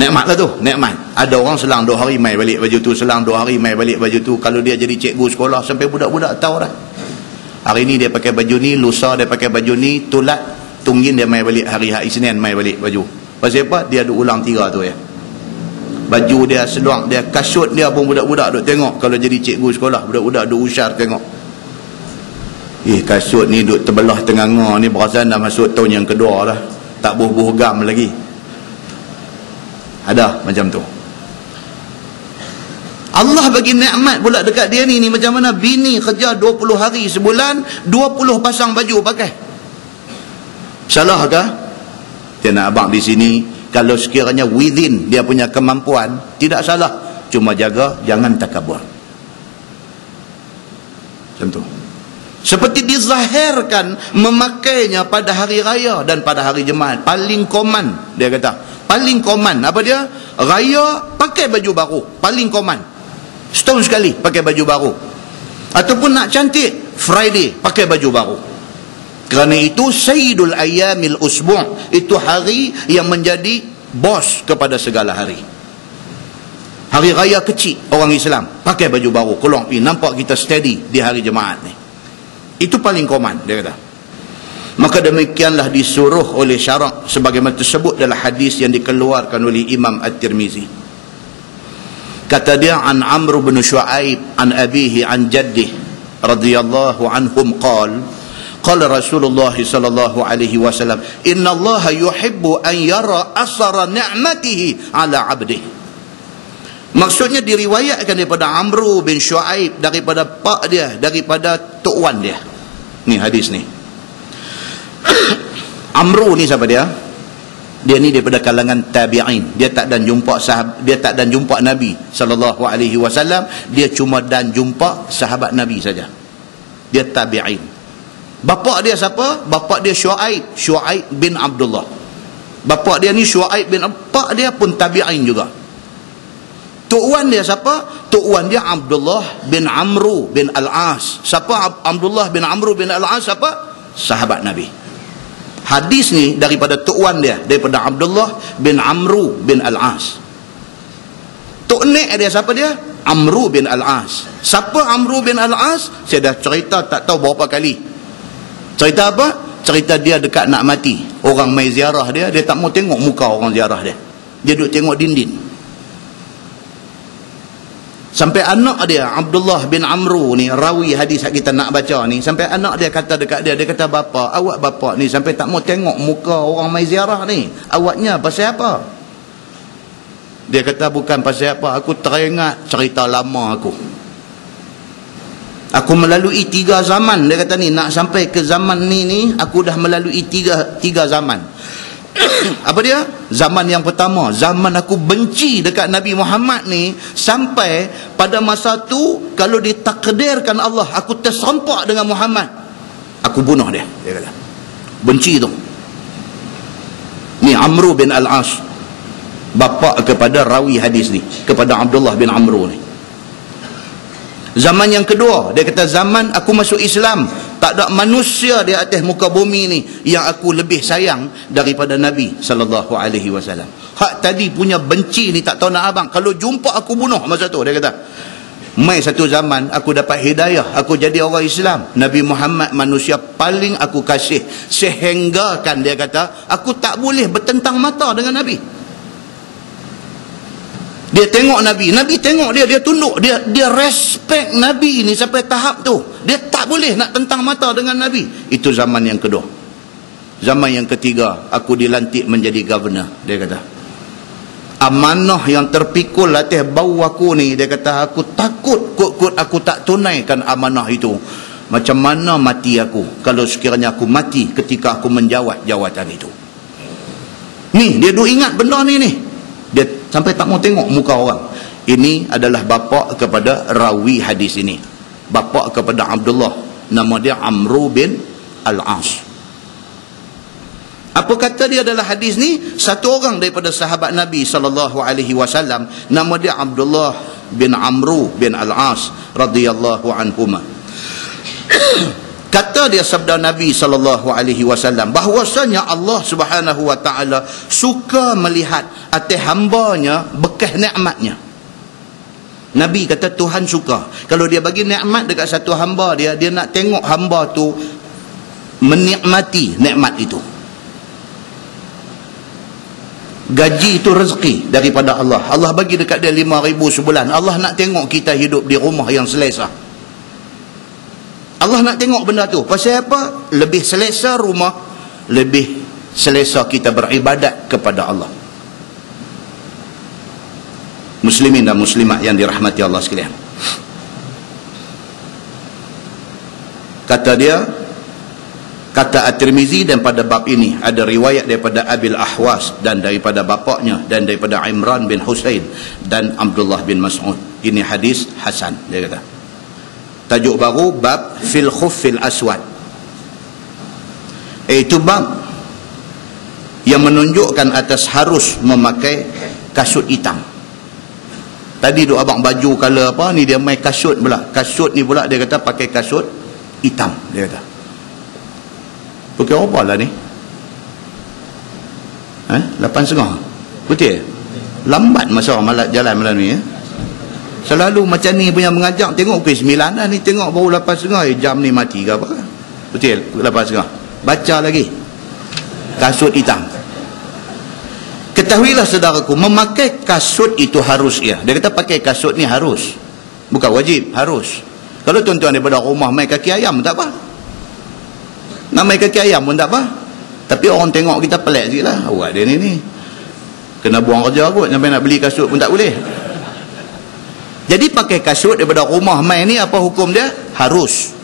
Nikmat lah tu, nikmat. Ada orang selang 2 hari mai balik baju tu, selang 2 hari mai balik baju tu. Kalau dia jadi cikgu sekolah, sampai budak-budak tahu dah. Hari ni dia pakai baju ni, lusa dia pakai baju ni, tulat, tunggin dia mai balik hari Isnin mai balik baju. Pasal apa? Dia ada ulang 3 tu ya. Baju dia, seluar dia, kasut dia pun budak-budak duk tengok. Kalau jadi cikgu sekolah, budak-budak duk usyar tengok. Kasut ni duk terbelah tengah-tengah ni, perasaan dah masuk tahun yang kedua dah. Tak buh-buh gam lagi. Ada macam tu. Allah bagi nikmat pula dekat dia ni macam mana bini kerja 20 hari sebulan, 20 pasang baju pakai. Salah ke? Dia nak abang di sini, kalau sekiranya within dia punya kemampuan, tidak salah. Cuma jaga jangan takabur. Macam tu. Seperti dizahirkan memakainya pada hari raya dan pada hari Jumaat. Paling common dia kata. Paling common apa dia? Raya pakai baju baru. Paling common. Setahun sekali pakai baju baru. Ataupun nak cantik, Friday pakai baju baru. Kerana itu Sayyidul Ayyamil Usbu', itu hari yang menjadi bos kepada segala hari. Hari raya kecil orang Islam pakai baju baru, keluar pergi, nampak kita steady di hari Jumaat ni. Itu paling common dia kata. Maka demikianlah disuruh oleh syarak sebagaimana tersebut dalam hadis yang dikeluarkan oleh Imam At-Tirmizi. Kata dia, an Amr bin Shu'aib an abihi an jaddih radhiyallahu anhum qala Rasulullah sallallahu alaihi wasallam, inna Allah yuhibbu an yara asara ni'matihi ala 'abdihi. Maksudnya diriwayatkan daripada Amr bin Shu'aib, daripada pak dia, daripada tok wan dia. Ni hadis ni. Amr ni siapa dia? Dia ni daripada kalangan tabi'in. Dia tak dan jumpa dia tak dan jumpa Nabi sallallahu alaihi wasallam, dia cuma dan jumpa sahabat Nabi saja. Dia tabi'in. Bapa dia siapa? Bapa dia Shu'aib bin Abdullah. Bapa dia ni Shu'aib bin Pak dia pun tabi'in juga. Tok wan dia siapa? Tok wan dia Abdullah bin Amr bin Al-As. Siapa Abdullah bin Amr bin Al-As? Siapa? Sahabat Nabi. Hadis ni daripada tok wan dia, daripada Abdullah bin Amr bin Al-As. Tok nek dia siapa dia? Amr bin Al-As. Siapa Amr bin Al-As? Saya dah cerita tak tahu berapa kali. Cerita apa? Cerita dia dekat nak mati. Orang mai ziarah dia, dia tak mau tengok muka orang ziarah dia. Dia duduk tengok dinding. Sampai anak dia Abdullah bin Amru ni, rawi hadis yang kita nak baca ni, sampai anak dia kata dekat dia, dia kata, bapa, awak bapa ni sampai tak mau tengok muka orang mai ziarah ni, awaknya pasal apa? Dia kata, bukan pasal apa, aku teringat cerita lama aku melalui 3 zaman. Dia kata ni, nak sampai ke zaman ni aku dah melalui tiga zaman. Apa dia? Zaman yang pertama, zaman aku benci dekat Nabi Muhammad ni, sampai pada masa tu kalau ditakdirkan Allah aku terserempak dengan Muhammad, aku bunuh dia. Dia kata benci tu. Ni Amru bin Al-As, bapa kepada rawi hadis ni, kepada Abdullah bin Amru ni. Zaman yang kedua, dia kata, zaman aku masuk Islam, tak ada manusia di atas muka bumi ni yang aku lebih sayang daripada Nabi SAW. Hak tadi punya benci ni tak tahu nak abang, kalau jumpa aku bunuh masa tu. Dia kata, mai satu zaman aku dapat hidayah, aku jadi orang Islam, Nabi Muhammad manusia paling aku kasih, sehingga kan dia kata, aku tak boleh bertentang mata dengan Nabi. Dia tengok Nabi, Nabi tengok dia, dia tunduk, dia respect Nabi ni sampai tahap tu. Dia tak boleh nak tentang mata dengan Nabi. Itu zaman yang kedua. Zaman yang ketiga, aku dilantik menjadi governor. Dia kata, amanah yang terpikul atas bau aku ni, dia kata, aku takut kot aku tak tunaikan amanah itu. Macam mana mati aku kalau sekiranya aku mati ketika aku menjawat jawatan itu. Ni, dia duk ingat benda ni. Dia sampai tak mau tengok muka orang. Ini adalah bapa kepada rawi hadis ini, bapa kepada Abdullah, nama dia Amru bin Al-As. Apa kata dia adalah hadis ni? Satu orang daripada sahabat Nabi SAW, nama dia Abdullah bin Amru bin Al-As radhiyallahu anhuma. Kata dia sabda Nabi SAW, bahwasanya Allah Subhanahu wa taala suka melihat atas hambanya bekas nikmatnya. Nabi kata Tuhan suka kalau dia bagi nikmat dekat satu hamba dia nak tengok hamba tu menikmati nikmat itu. Gaji itu rezeki daripada Allah. Allah bagi dekat dia 5,000 sebulan. Allah nak tengok kita hidup di rumah yang selesa. Allah nak tengok benda tu. Pasal apa? Lebih selesa rumah, lebih selesa kita beribadat kepada Allah. Muslimin dan muslimat yang dirahmati Allah sekalian. Kata dia, kata At-Tirmizi, dan pada bab ini ada riwayat daripada Abil Ahwas dan daripada bapaknya dan daripada Imran bin Husain dan Abdullah bin Mas'ud. Ini hadis hasan, dia kata. Tajuk baru, bab fil khuffil aswad. Itu bab yang menunjukkan atas harus memakai kasut hitam. Tadi duk abang baju color apa ni, dia main kasut pula. Kasut ni pula dia kata pakai kasut hitam, dia kata. Pukul apa lah ni? 8.30. Betul? Lambat masa malam jalan malam ni ya. Selalu macam ni punya mengajak, tengok pukul 9 dah ni, tengok baru 8.30, jam ni mati ke apa? Betul, 8.30. Baca lagi. Kasut hitam. Ketahuilah saudaraku, memakai kasut itu harus ya. Dia kata pakai kasut ni harus. Bukan wajib, harus. Kalau tuan-tuan daripada rumah main kaki ayam tak apa. Nak main kaki ayam pun tak apa. Tapi orang tengok kita pelik sikit lah. Awak dia ni kena buang kerja kot, sampai nak beli kasut pun tak boleh. Jadi pakai kasut daripada rumah main ni, apa hukum dia? Harus.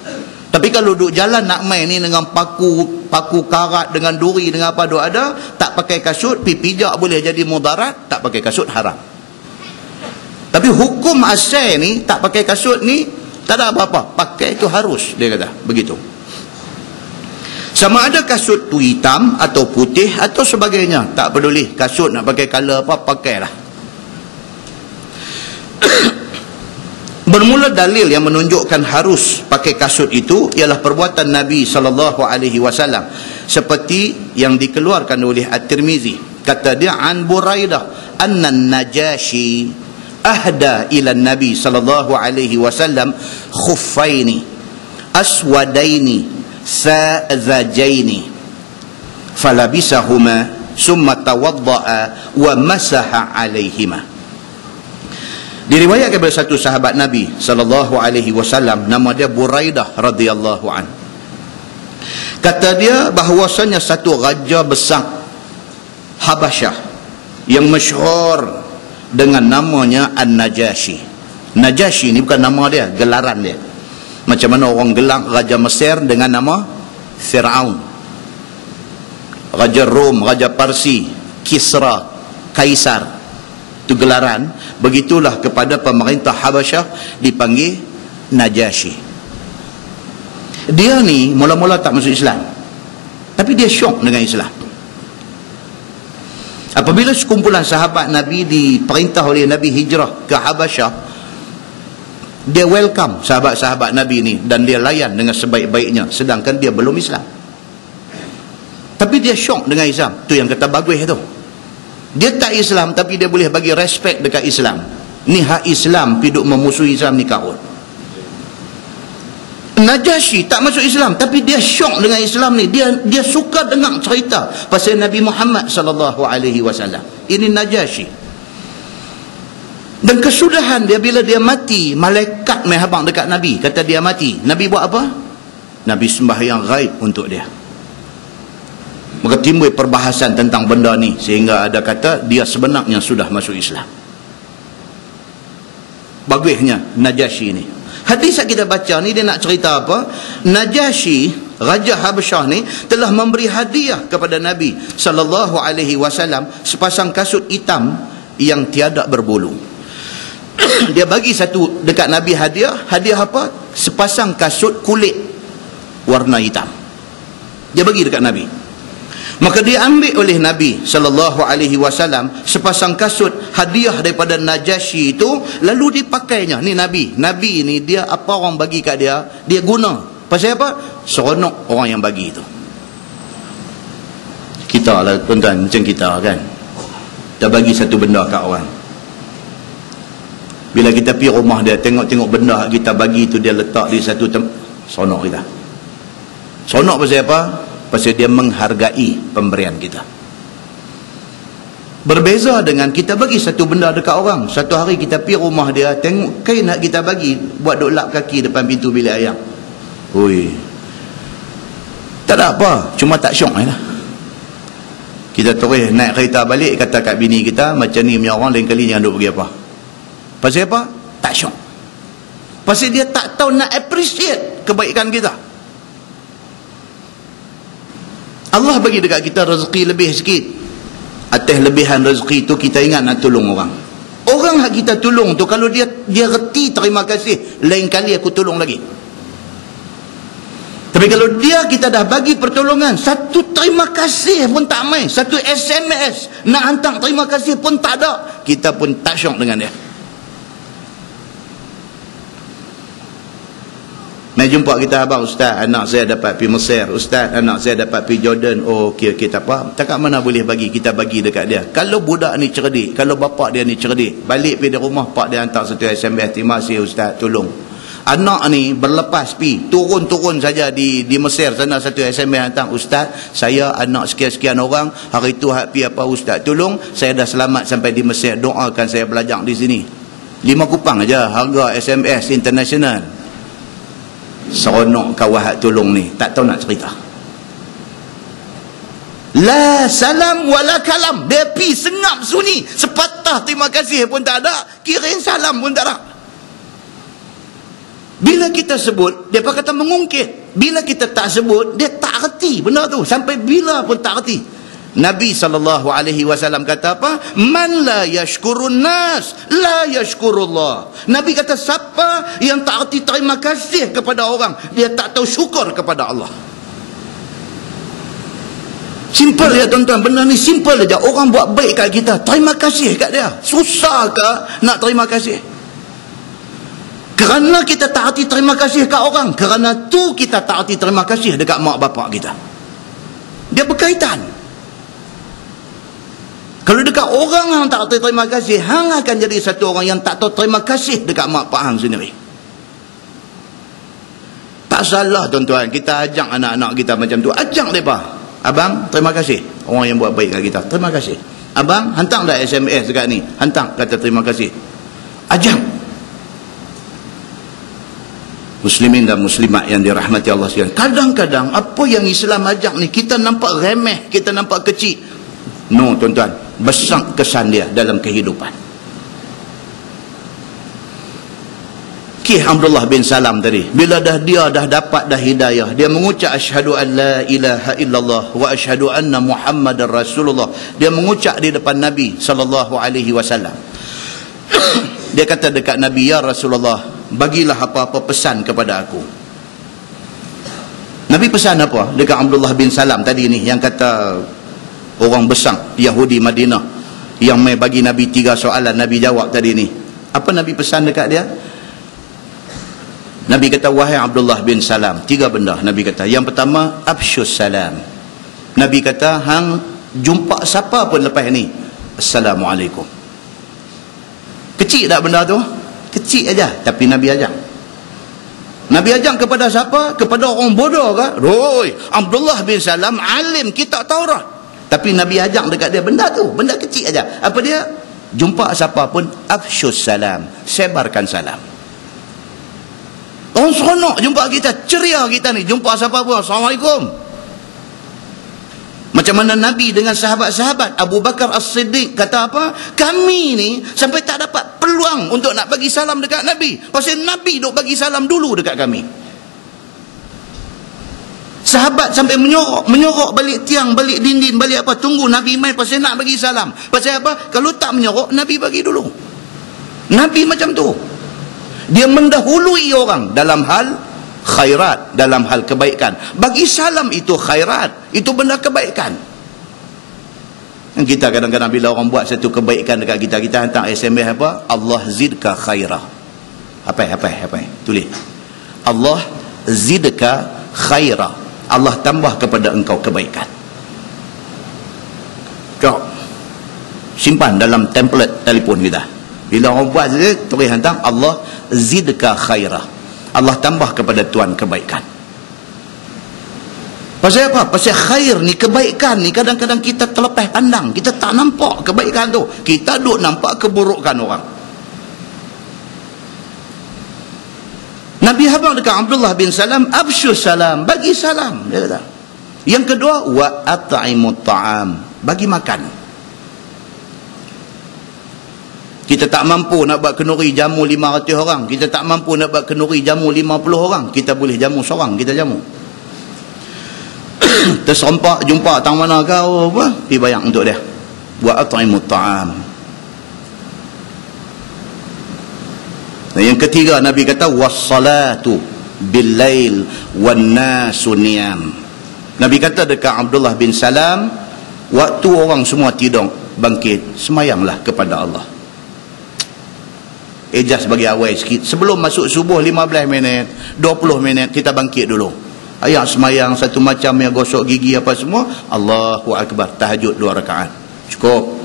Tapi kalau duduk jalan nak main ni dengan paku karat, dengan duri, dengan apa duk ada, tak pakai kasut, pijak boleh jadi mudarat, tak pakai kasut haram. Tapi hukum asal ni, tak pakai kasut ni, tak ada apa-apa. Pakai itu harus, dia kata. Begitu. Sama ada kasut tu hitam atau putih atau sebagainya, tak peduli. Kasut nak pakai color apa, pakailah. Bermula dalil yang menunjukkan harus pakai kasut itu ialah perbuatan Nabi SAW, seperti yang dikeluarkan oleh At-Tirmizi. Kata dia, an Buraidah anna Najashi ahda ila Nabi SAW khuffaini aswadaini sa'zajaini falabisahuma summa tawadda'a wa masaha alaihima. Diriwayatkan kepada satu sahabat Nabi sallallahu alaihi wasallam, nama dia Buraidah radhiyallahu an. Kata dia bahawasanya satu raja besar Habasyah yang masyhur dengan namanya An-Najashi. Najashi ni bukan nama dia, gelaran dia. Macam mana orang gelar Raja Mesir dengan nama Fir'aun, Raja Rom, Raja Parsi, Kisra, Kaisar, itu gelaran. Begitulah kepada pemerintah Habasyah dipanggil Najashi. Dia ni mula-mula tak masuk Islam, tapi dia syok dengan Islam. Apabila sekumpulan sahabat Nabi diperintah oleh Nabi hijrah ke Habasyah, dia welcome sahabat-sahabat Nabi ni dan dia layan dengan sebaik-baiknya, sedangkan dia belum Islam. Tapi dia syok dengan Islam. Tu yang kata bagus tu. Dia tak Islam tapi dia boleh bagi respect dekat Islam. Ni hak Islam piduk memusuhi Islam ni karut. Najashi tak masuk Islam tapi dia syok dengan Islam ni. Dia suka dengar cerita pasal Nabi Muhammad sallallahu alaihi wasallam. Ini Najashi. Dan kesudahan dia bila dia mati, malaikat mai habang dekat Nabi, kata dia mati. Nabi buat apa? Nabi sembahyang ghaib untuk dia. Maka timbul perbahasan tentang benda ni, sehingga ada kata dia sebenarnya sudah masuk Islam. Bagusnya Najashi ni. Hadis yang kita baca ni dia nak cerita apa? Najashi, Raja Habasyah ni telah memberi hadiah kepada Nabi sallallahu alaihi wasallam sepasang kasut hitam yang tiada berbulu. Dia bagi satu dekat Nabi hadiah apa? Sepasang kasut kulit warna hitam. Dia bagi dekat Nabi. Maka dia ambil oleh Nabi sallallahu alaihi wasallam sepasang kasut hadiah daripada Najashi itu, lalu dipakainya. Ni Nabi ni dia apa orang bagi kat dia, dia guna. Pasal apa? Seronok orang yang bagi itu. Kita lah tuan-tuan, macam kita kan. Kita bagi satu benda kat orang. Bila kita pergi rumah dia, tengok-tengok benda kita bagi itu dia letak di satu tempat, seronok kita. Seronok pasal apa? Pasal dia menghargai pemberian kita. Berbeza dengan kita bagi satu benda dekat orang. Satu hari kita pergi rumah dia, tengok kain nak kita bagi, buat duk lap kaki depan pintu bilik ayam. Oi, tak ada apa, cuma tak syok lah. Kita terus naik kereta balik, kata kat bini kita, macam ni punya orang lain kali jangan duk pergi apa. Pasal apa? Tak syok. Pasal dia tak tahu nak appreciate kebaikan kita. Allah bagi dekat kita rezeki lebih sikit. Atas lebihan rezeki tu kita ingat nak tolong orang. Orang hak kita tolong tu, kalau dia reti terima kasih, lain kali aku tolong lagi. Tapi kalau kita dah bagi pertolongan, satu terima kasih pun tak main, satu SMS nak hantar terima kasih pun tak ada, kita pun tak syok dengan dia. Mai jumpa kita, abang ustaz, anak saya dapat pergi Mesir, ustaz anak saya dapat pergi Jordan. Oh okey tak apa, tak kat mana boleh bagi, kita bagi dekat dia. Kalau budak ni cerdik, kalau bapak dia ni cerdik, balik pergi di rumah, pak dia hantar satu SMS, terima kasih ustaz tolong. Anak ni berlepas pi turun saja di Mesir sana, satu SMS hantar, ustaz saya anak sekian-sekian orang, hari tu hak pi apa ustaz tolong, saya dah selamat sampai di Mesir, doakan saya belajar di sini. 5 kupang aja harga SMS international. Seronok kawan hak tolong ni, tak tahu nak cerita. La salam wala kalam, dia pi sengap sunyi, sepatah terima kasih pun tak ada, kirim salam pun tak ada. Bila kita sebut, dia kata mengungkit. Bila kita tak sebut, dia tak reti benda tu, sampai bila pun tak reti. Nabi SAW kata apa? Man la yashkurun nas la yashkurullah. Nabi kata siapa yang tak erti terima kasih kepada orang, dia tak tahu syukur kepada Allah. Simple ya tuan-tuan, benda ni simple aja. Orang buat baik kat kita, terima kasih kat dia. Susah ke nak terima kasih? Kerana kita tak erti terima kasih kat orang, kerana tu kita tak erti terima kasih dekat mak bapak kita. Dia berkaitan. Kalau dekat orang yang tak terima kasih, hang akan jadi satu orang yang tak tahu terima kasih dekat mak pak hang sendiri. Tak salah tuan-tuan, kita ajak anak-anak kita macam tu. Ajak mereka. Abang, terima kasih. Orang yang buat baik kat kita, terima kasih. Abang, hantar dah SMS dekat ni. Hantar, kata terima kasih. Ajak. Muslimin dan muslimat yang dirahmati Allah sekalian, kadang-kadang apa yang Islam ajak ni kita nampak remeh, kita nampak kecil. No tuan-tuan, besar kesan dia dalam kehidupan. Syekh Abdullah bin Salam tadi, bila dia dah dapat dah hidayah, dia mengucap asyhadu an la ilaha illallah wa asyhadu anna Muhammadar Rasulullah. Dia mengucap di depan Nabi sallallahu alaihi wasallam. Dia kata dekat Nabi, ya Rasulullah, bagilah apa-apa pesan kepada aku. Nabi pesan apa dekat Abdullah bin Salam tadi ni, yang kata orang besar Yahudi Madinah yang mai bagi Nabi 3 soalan, Nabi jawab tadi ni. Apa Nabi pesan dekat dia? Nabi kata, wahai Abdullah bin Salam, 3 benda Nabi kata. Yang pertama, afsyus salam. Nabi kata, hang jumpa siapa pun lepas ni, Assalamualaikum. Kecil tak benda tu? Kecil aja, tapi Nabi ajak. Nabi ajak kepada siapa? Kepada orang bodoh ke? Roi, Abdullah bin Salam alim kitab Taurat, tapi Nabi ajak dekat dia benda tu, benda kecil aja. Apa dia? Jumpa siapa pun, afsyus salam, sebarkan salam. Orang seronok jumpa kita, ceria kita ni, jumpa siapa pun, Assalamualaikum. Macam mana Nabi dengan sahabat-sahabat. Abu Bakar As-Siddiq kata apa? Kami ni sampai tak dapat peluang untuk nak bagi salam dekat Nabi, pasal Nabi duk bagi salam dulu dekat kami. Sahabat sampai menyorok balik tiang, balik dinding, balik apa, tunggu Nabi mai pasal nak bagi salam. Pasal apa? Kalau tak menyorok, Nabi bagi dulu. Nabi macam tu. Dia mendahului orang dalam hal khairat, dalam hal kebaikan. Bagi salam itu khairat, itu benda kebaikan. Dan kita kadang-kadang bila orang buat satu kebaikan dekat kita, kita hantar SMS apa? Allah zidka khairah. Apa? Tulis. Allah zidka khairah. Allah tambah kepada engkau kebaikan. Kau simpan dalam template telefon kita. Bila orang buat saja, tulis hantar Allah zidka khairah. Allah tambah kepada Tuhan kebaikan. Pasal apa? Pasal khair ni, kebaikan ni, kadang-kadang kita terlepas pandang. Kita tak nampak kebaikan tu. Kita duk nampak keburukan orang. Nabi habang dekat Abdullah bin Salam, absyus salam, bagi salam. Dia kata. Yang kedua, wa at'imut ta'am, bagi makan. Kita tak mampu nak buat kenduri jamu 500 orang. Kita tak mampu nak buat kenduri jamu 50 orang. Kita boleh jamu seorang, kita jamu. Terserempak, jumpa tang mana kau apa, pergi bayang untuk dia. Wa at'imut ta'am. Dan yang ketiga Nabi kata wassalatu bil-lail wan-nasu niyam. Nabi kata dekat Abdullah bin Salam, waktu orang semua tidur, bangkit, semayanglah kepada Allah. Just bagi awal sikit, sebelum masuk subuh 15 minit 20 minit kita bangkit dulu, ayat semayang satu macam, yang gosok gigi apa semua, Allahu Akbar, tahajud 2 rakaat cukup.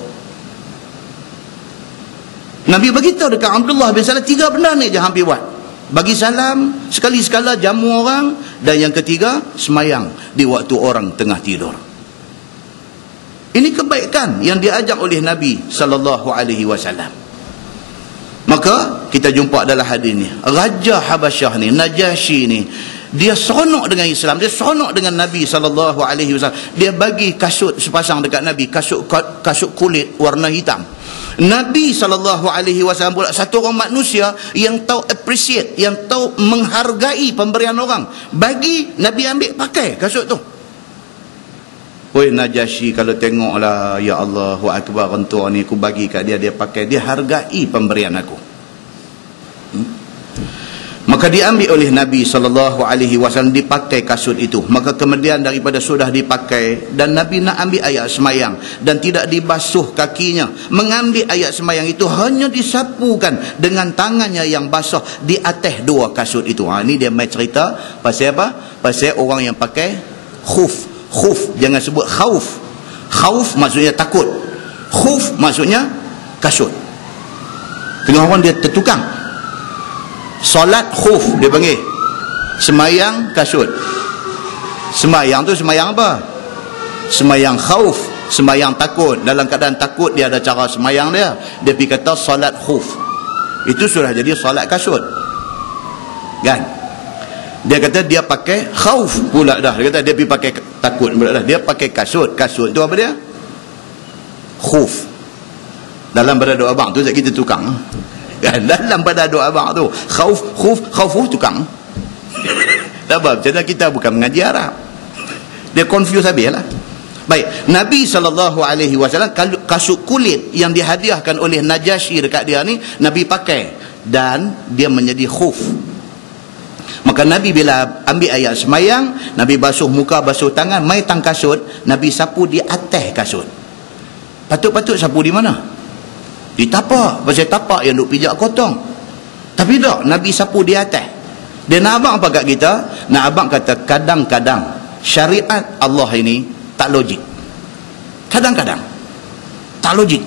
Nabi beritahu dekat Abdullah bin Salam 3 benda ni je hampir buat. Bagi salam, sekali-sekala jamu orang, dan yang ketiga semayang di waktu orang tengah tidur. Ini kebaikan yang diajak oleh Nabi sallallahu alaihi wasallam. Maka kita jumpa dalam hadis ni, Raja Habasyah ni, Najasyi ni, dia seronok dengan Islam, dia seronok dengan Nabi sallallahu alaihi wasallam. Dia bagi kasut sepasang dekat Nabi, kasut kulit warna hitam. Nabi sallallahu alaihi wasallam pula satu orang manusia yang tahu appreciate, yang tahu menghargai pemberian orang. Bagi Nabi ambil pakai kasut tu. Oi Najasyi, kalau tengoklah, ya Allahu Akbar, rentua ni aku bagi kat dia, dia pakai, dia hargai pemberian aku. Maka diambil oleh Nabi SAW, dipakai kasut itu. Maka kemudian daripada sudah dipakai, dan Nabi nak ambil ayat semayang, dan tidak dibasuh kakinya, mengambil ayat semayang itu hanya disapukan dengan tangannya yang basah di atas 2 kasut itu. Ini dia main cerita pasal apa? Pasal orang yang pakai khuf. Khuf, jangan sebut khauf. Khauf maksudnya takut, khuf maksudnya kasut. Tengah orang dia tertukang. Solat khuf dia panggil, semayang kasut. Semayang tu semayang apa? Semayang khauf, semayang takut. Dalam keadaan takut dia ada cara semayang dia. Dia pergi kata solat khuf. Itu sudah jadi solat kasut. Kan? Dia kata dia pakai khauf pula dah. Dia kata dia pergi pakai takut pula dah. Dia pakai kasut. Kasut tu apa dia? Khuf. Dalam pada doa abang tu kita tukang. Kan? Dalam pada doa abang tu khauf, khuf, khaufu tukang. Tak apa, macam kita bukan mengaji Arab. Dia confuse habis lah. Baik, Nabi SAW kasut kulit yang dihadiahkan oleh Najasyi dekat dia ni, Nabi pakai dan dia menjadi khuf. Maka Nabi bila ambil ayat semayang, Nabi basuh muka, basuh tangan, mai tang kasut, Nabi sapu di atas kasut. Patut-patut sapu di mana? Di tapak. Pasal tapak yang duk pijak kotong. Tapi tak, Nabi sapu di atas. Dia nak abang apa kat kita? Nak abang kata kadang-kadang syariat Allah ini tak logik. Kadang-kadang tak logik.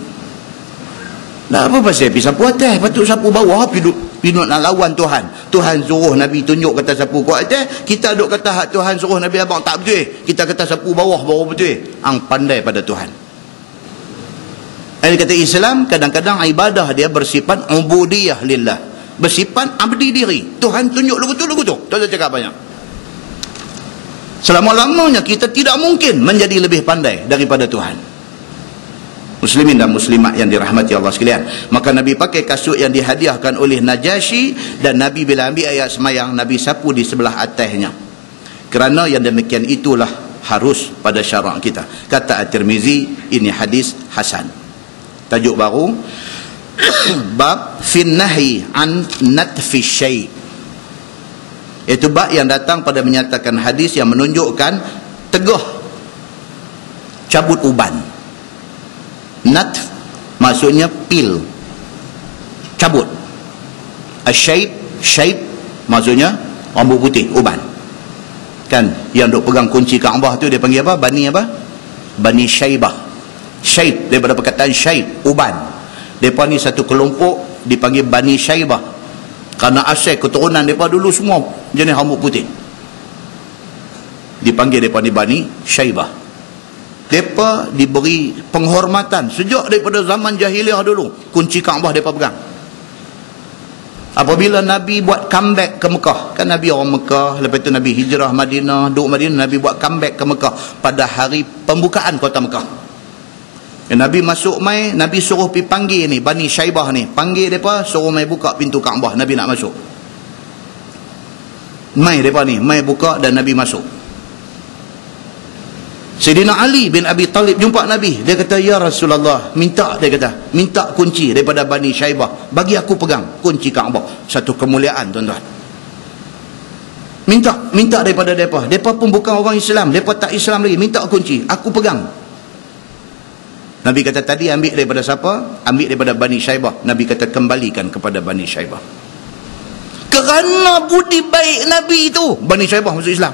Nak apa pasal pergi sapu atas, patut sapu bawah, pergi nak lawan Tuhan. Tuhan suruh Nabi tunjuk kata sapu kat atas, kita duk kata hak Tuhan suruh Nabi abang tak betul. Kita kata sapu bawah baru betul. Ang pandai pada Tuhan. Ini kata Islam kadang-kadang ibadah dia bersifat ubudiyah lillah. Bersifat abdi diri. Tuhan tunjuk lugu-lugu. Tak ada cakap banyak. Selama-lamanya kita tidak mungkin menjadi lebih pandai daripada Tuhan. Muslimin dan muslimat yang dirahmati Allah sekalian. Maka Nabi pakai kasut yang dihadiahkan oleh Najasyi, dan Nabi bila ambil ayat semayang, Nabi sapu di sebelah atasnya. Kerana yang demikian itulah harus pada syarak kita. Kata At-Tirmizi, ini hadis hasan. Tajuk baru, bab fin nahi an natfi syai'. Itu bab yang datang pada menyatakan hadis yang menunjukkan tegah cabut uban. Natf maksudnya pil, cabut. Asyaib maksudnya rambut putih, uban. Kan yang duk pegang kunci Kaabah tu dia panggil apa? Bani apa? Bani Syaibah. Syaib daripada perkataan syaib, uban. Depa ni satu kelompok dipanggil Bani Syaibah. Kerana asal keturunan depa dulu semua jenis rambut putih. Dipanggil depa ni Bani Syaibah. Depa diberi penghormatan sejak daripada zaman jahiliah dulu. Kunci Kaabah depa pegang. Apabila Nabi buat comeback ke Mekah, kan Nabi orang Mekah, lepas tu Nabi hijrah Madinah, duduk Madinah, Nabi buat comeback ke Mekah pada hari pembukaan kota Mekah. Nabi masuk mai, Nabi suruh pergi panggil ni Bani Syaibah ni, panggil depa, suruh mai buka pintu Kaabah. Nabi nak masuk, mai depa ni, mai buka dan Nabi masuk. Sayyidina Ali bin Abi Talib jumpa Nabi, dia kata, ya Rasulullah, minta, dia kata, minta kunci daripada Bani Syaibah, bagi aku pegang kunci Kaabah. Satu kemuliaan tuan-tuan. Minta daripada depa. Depa pun bukan orang Islam, depa tak Islam lagi, minta kunci, aku pegang. Nabi kata, tadi ambil daripada siapa? Ambil daripada Bani Syaibah. Nabi kata, kembalikan kepada Bani Syaibah. Kerana budi baik Nabi itu, Bani Syaibah masuk Islam.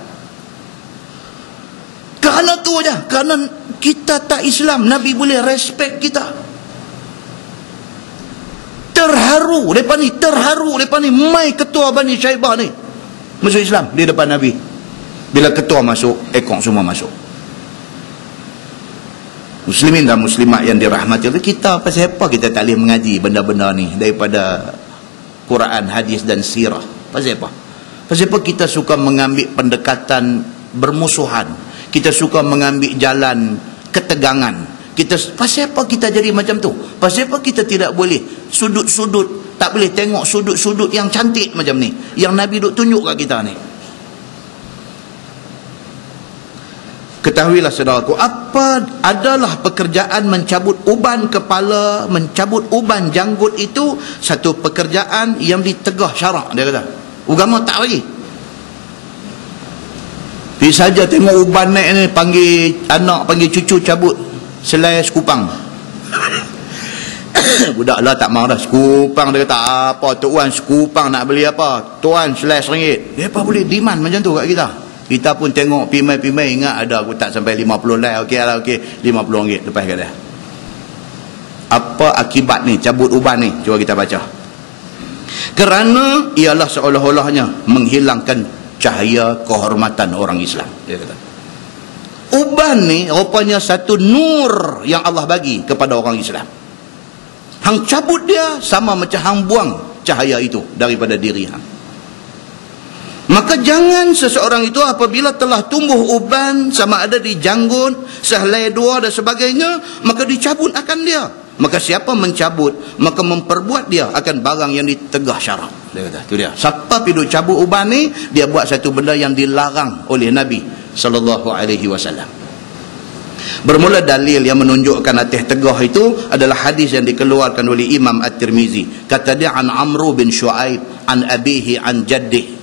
Kerana tu aja. Kerana kita tak Islam, Nabi boleh respect kita. Terharu depan ni, mai ketua Bani Syaibah ni masuk Islam di depan Nabi. Bila ketua masuk, ekor semua masuk. Muslimin dan muslimat yang dirahmati Allah, kita pasal apa kita tak boleh mengaji benda-benda ni daripada Quran, hadis dan sirah? Pasal apa? Pasal apa kita suka mengambil pendekatan bermusuhan? Kita suka mengambil jalan ketegangan. Pasal apa kita jadi macam tu? Pasal apa kita tidak boleh sudut-sudut, tak boleh tengok sudut-sudut yang cantik macam ni, yang Nabi duk tunjuk kat kita ni? Ketahuilah saudaraku, apa adalah pekerjaan mencabut uban kepala, mencabut uban janggut itu satu pekerjaan yang ditegah syarak, dia kata. Agama tak bagi. Pergi saja tengok uban naik ni, panggil anak, panggil cucu cabut selai sekupang. Budak lah tak mahu dah, sekupang. Dia kata, apa tuan, sekupang nak beli apa? Tuan selai RM1. Dia apa boleh demand macam tu kat kita? Kita pun tengok pimai-pimai, ingat ada aku tak sampai 50 lai, okey lah, okey, RM50 lepas kat dia. Apa akibat ni cabut uban ni? Cuba kita baca. Kerana ialah seolah-olahnya menghilangkan cahaya kehormatan orang Islam, dia kata. Uban ni rupanya satu nur yang Allah bagi kepada orang Islam. Hang cabut dia sama macam hang buang cahaya itu daripada diri hang. Maka jangan seseorang itu apabila telah tumbuh uban, sama ada di janggut, sehelai dua dan sebagainya, maka dicabut akan dia. Maka siapa mencabut, maka memperbuat dia akan barang yang ditegah syarak. Dia kata, itu dia. Siapa pergi cabut uban ni, dia buat satu benda yang dilarang oleh Nabi SAW. Bermula dalil yang menunjukkan atas tegah itu adalah hadis yang dikeluarkan oleh Imam At-Tirmizi. Kata dia, an Amru bin Shu'aib an abihi an jaddih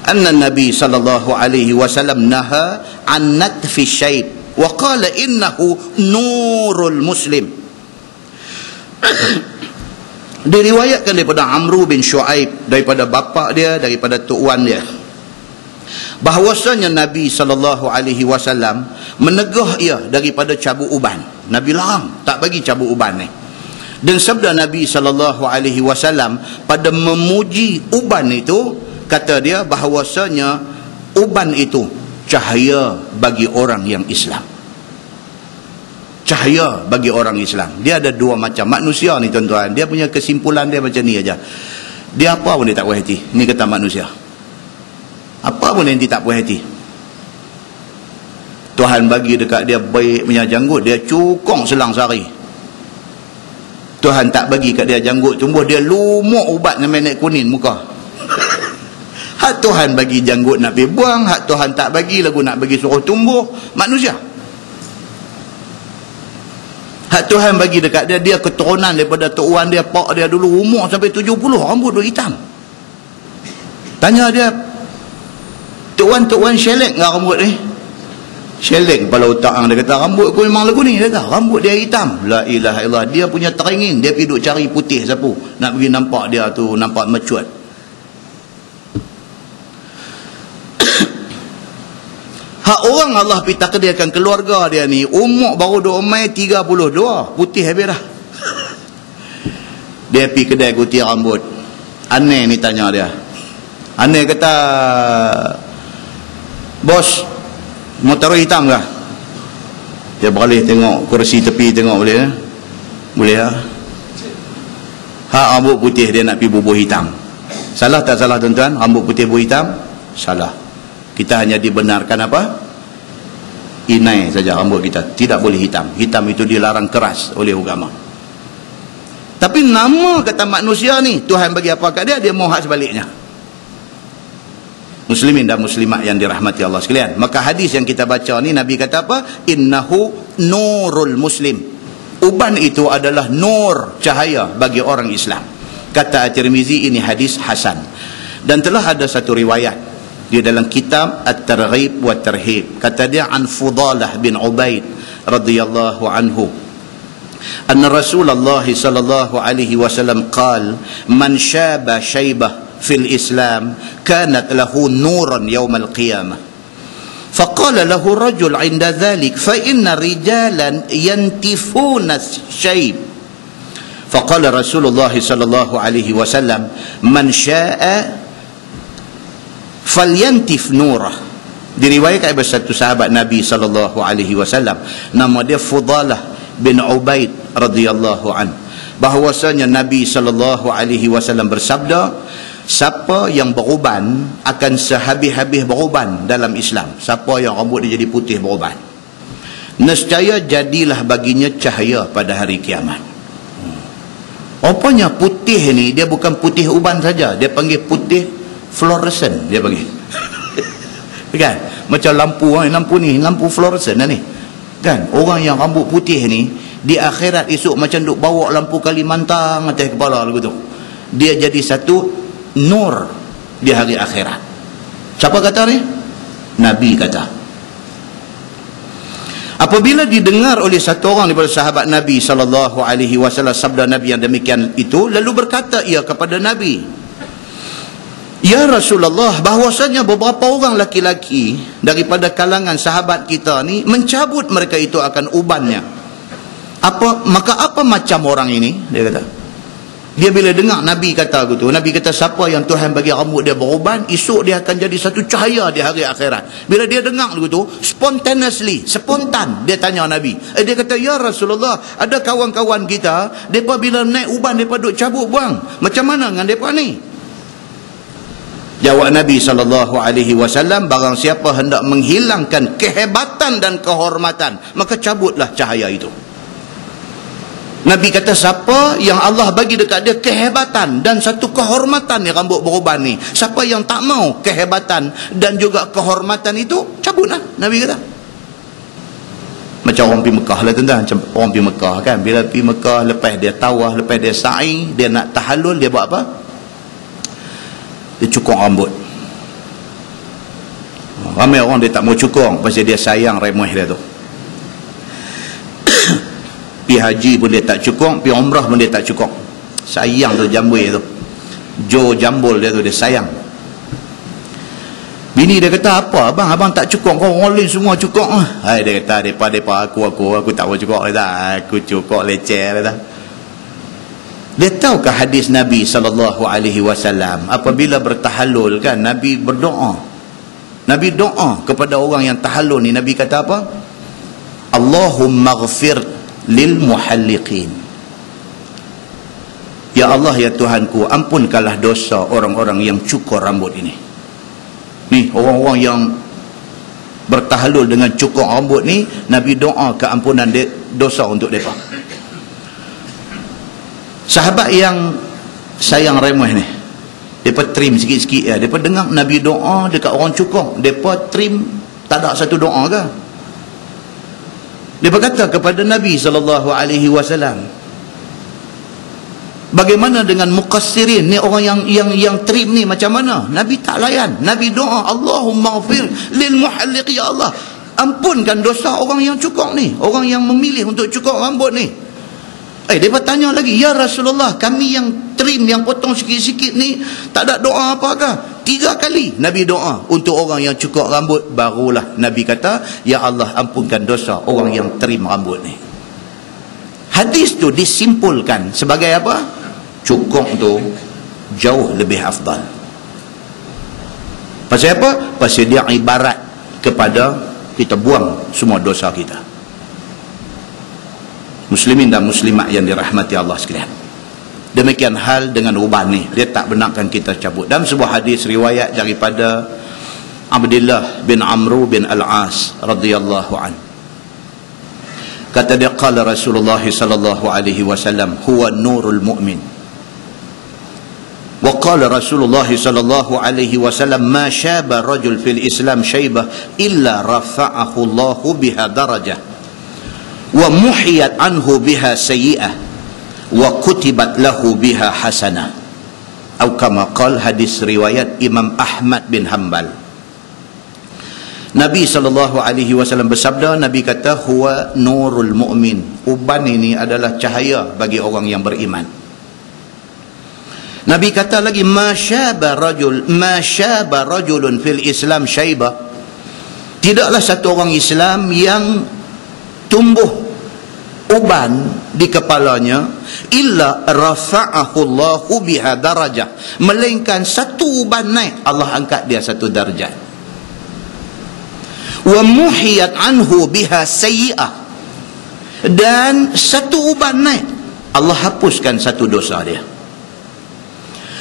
anna Nabi sallallahu alaihi wasallam naha an natfi syayb wa qala innahu nurul muslim. Diriwayatkan daripada Amru bin Shu'aib, daripada bapa dia, daripada tuan dia, bahawasanya Nabi sallallahu alaihi wasallam menegah ia daripada cabut uban. Nabi larang, tak bagi cabut uban ni. Dan sabda Nabi sallallahu alaihi wasallam pada memuji uban itu, kata dia bahawasanya uban itu cahaya bagi orang yang Islam. Cahaya bagi orang Islam. Dia ada dua macam manusia ni tuan-tuan. Dia punya kesimpulan dia macam ni aja. Dia apa pun dia tak puas hati. Ni kata manusia. Apa pun yang dia tak puas hati. Tuhan bagi dekat dia baik punya janggut, dia cukong selang sehari. Tuhan tak bagi kat dia janggut tumbuh, dia lumuk ubat dengan naik kuning muka. Hak Tuhan bagi janggut nak pergi buang, hak Tuhan tak bagi lagu nak bagi suruh tumbuh. Manusia. Hak Tuhan bagi dekat dia, dia keturunan daripada tok wan dia, pak dia dulu umur sampai 70, rambut dia hitam. Tanya dia, tok wan shelek enggak rambut ni? Shelek kepala otak hang. Dia kata, rambut aku memang lagu ni. Dia kata, rambut dia hitam. La ilaha illallah. Dia punya teringin, dia pergi duk cari putih sapu. Nak pergi nampak dia tu, nampak macut. Hak orang Allah pergi takdirkan keluarga dia ni umur baru 2 Mei 32, putih habis dah. Dia pergi kedai gunting rambut. Aneh ni tanya dia. Aneh kata, bos, mau taruh hitam kah? Dia beralih tengok kursi tepi, tengok boleh ya? Boleh ya? Hak rambut putih dia nak pergi bubuh hitam. Salah tak salah tuan-tuan? Rambut putih bubuh hitam? Salah. Kita hanya dibenarkan apa? Inai saja rambut kita. Tidak boleh hitam. Hitam itu dilarang keras oleh agama. Tapi nama kata manusia ni, Tuhan bagi apa kat dia, dia mau hak sebaliknya. Muslimin dan muslimat yang dirahmati Allah sekalian. Maka hadis yang kita baca ni, Nabi kata apa? Innahu nurul muslim. Uban itu adalah nur, cahaya bagi orang Islam. Kata At-Tirmizi, ini hadis hasan. Dan telah ada satu riwayat di dalam kitab At-Targhib wa Tarhib. Kata dia, an Fudalah bin Ubaid radhiyallahu anhu, anna Rasulullah sallallahu alaihi wasallam qala, man syaba syaibah fil Islam kanat lahu nuran yawmal qiyamah. Faqala lahu rajul 'inda dhalik, fa inna rijalan yantifuna syaib. Faqala Rasulullah sallallahu alaihi wasallam, man syaa'a falyantif nurah. Diriwayatkan oleh satu sahabat Nabi sallallahu alaihi wasallam, nama dia Fudalah bin Ubaid radhiyallahu an, bahwasanya Nabi sallallahu alaihi wasallam bersabda, siapa yang beruban akan sehabis-habis beruban dalam Islam. Siapa yang rambut dia jadi putih beruban, nescaya jadilah baginya cahaya pada hari kiamat. Rupanya putih ni dia bukan putih uban saja, dia panggil putih fluorescent, dia panggil. Kan? Macam lampu ni, lampu fluorescent ni. Kan? Orang yang rambut putih ni di akhirat esok macam duk bawa lampu Kalimantan atas kepala lagu tu. Dia jadi satu nur di hari akhirat. Siapa kata ni? Nabi kata. Apabila didengar oleh satu orang daripada sahabat Nabi sallallahu alaihi wasallam sabda Nabi yang demikian itu, lalu berkata ia kepada Nabi, ya Rasulullah, bahwasanya beberapa orang laki-laki daripada kalangan sahabat kita ni mencabut mereka itu akan ubannya. Maka apa macam orang ini? Dia kata. Dia bila dengar Nabi kata gitu, Nabi kata siapa yang Tuhan bagi rambut dia beruban, esok dia akan jadi satu cahaya di hari akhirat. Bila dia dengar gitu, spontan dia tanya Nabi. Dia kata, ya Rasulullah, ada kawan-kawan kita, mereka bila naik uban mereka duk cabut buang. Macam mana dengan mereka ni? Jawab Nabi SAW, barang siapa hendak menghilangkan kehebatan dan kehormatan, maka cabutlah cahaya itu. Nabi kata siapa yang Allah bagi dekat dia kehebatan dan satu kehormatan ni rambut beruban ni, siapa yang tak mau kehebatan dan juga kehormatan itu, cabutlah, Nabi kata. Macam orang pergi Mekah lah tuan-tuan. Macam orang pergi Mekah kan, bila pergi Mekah, lepas dia tawaf, lepas dia sa'i, dia nak tahallul, dia buat apa? Dia cukur rambut. Ramai orang dia tak mau cukur pasal dia sayang remeh dia tu. Pergi haji pun dia tak cukur, pergi umrah pun dia tak cukur. Sayang tu jambul tu, Jo jambul dia tu, dia sayang. Bini dia kata, apa abang tak cukur, kau orang lain semua cukur. Hai, dia kata, daripada aku tak mau cukur. Aku cukur leceh. Dia tahukah hadis Nabi SAW, apabila bertahallul kan, Nabi berdoa. Nabi doa kepada orang yang tahallul ni. Nabi kata apa? Allahumma ghfir lil muhalliqin. Ya Allah, ya Tuhanku, ampunkanlah dosa orang-orang yang cukur rambut ini. Ni orang-orang yang bertahallul dengan cukur rambut ni, Nabi doa keampunan dosa untuk mereka. Sahabat yang sayang remeh ni, mereka trim sikit-sikit ya. Mereka dengar Nabi doa dekat orang cukur, mereka trim, tak ada satu doa ke? Dia berkata kepada Nabi SAW, bagaimana dengan muqassirin ni, orang yang trim ni macam mana? Nabi tak layan. Nabi doa, Allahumma ghafir lil muhalliq, ya Allah, ampunkan dosa orang yang cukur ni, orang yang memilih untuk cukur rambut ni. Dia bertanya lagi, ya Rasulullah, kami yang trim, yang potong sikit-sikit ni, tak ada doa apakah? 3 kali Nabi doa untuk orang yang cukur rambut. Barulah Nabi kata, ya Allah, ampunkan dosa orang yang trim rambut ni. Hadis tu disimpulkan sebagai apa? Cukur tu jauh lebih afdal. Pasal apa? Pasal dia ibarat kepada kita buang semua dosa kita. Muslimin dan muslimat yang dirahmati Allah sekalian, demikian hal dengan uban ni, dia tak benarkan kita cabut. Dalam sebuah hadis riwayat daripada Abdullah bin Amr bin Al-As radhiyallahu an, kata dia, qala Rasulullah sallallahu alaihi wasallam, huwa nurul mu'min. Wa qala Rasulullah sallallahu alaihi wasallam, ma syaba rajul fil Islam syaibah illa rafa'ahu Allahu biha darajah wa muhiyat anhu biha sayyi'ah wa kutibat lahu biha hasanah. Atau kama qala, hadis riwayat Imam Ahmad bin Hanbal. Nabi SAW bersabda, Nabi kata, huwa nurul mu'min. Uban ini adalah cahaya bagi orang yang beriman. Nabi kata lagi, ma syaba rajulun fil Islam syaibah. Tidaklah satu orang Islam yang tumbuh uban di kepalanya illa rafa'ahu Allahu biha darajah, melainkan satu uban naik, Allah angkat dia satu darjat. Wa muhiyat anhu biha sayyi'ah, dan satu uban naik, Allah hapuskan satu dosa dia.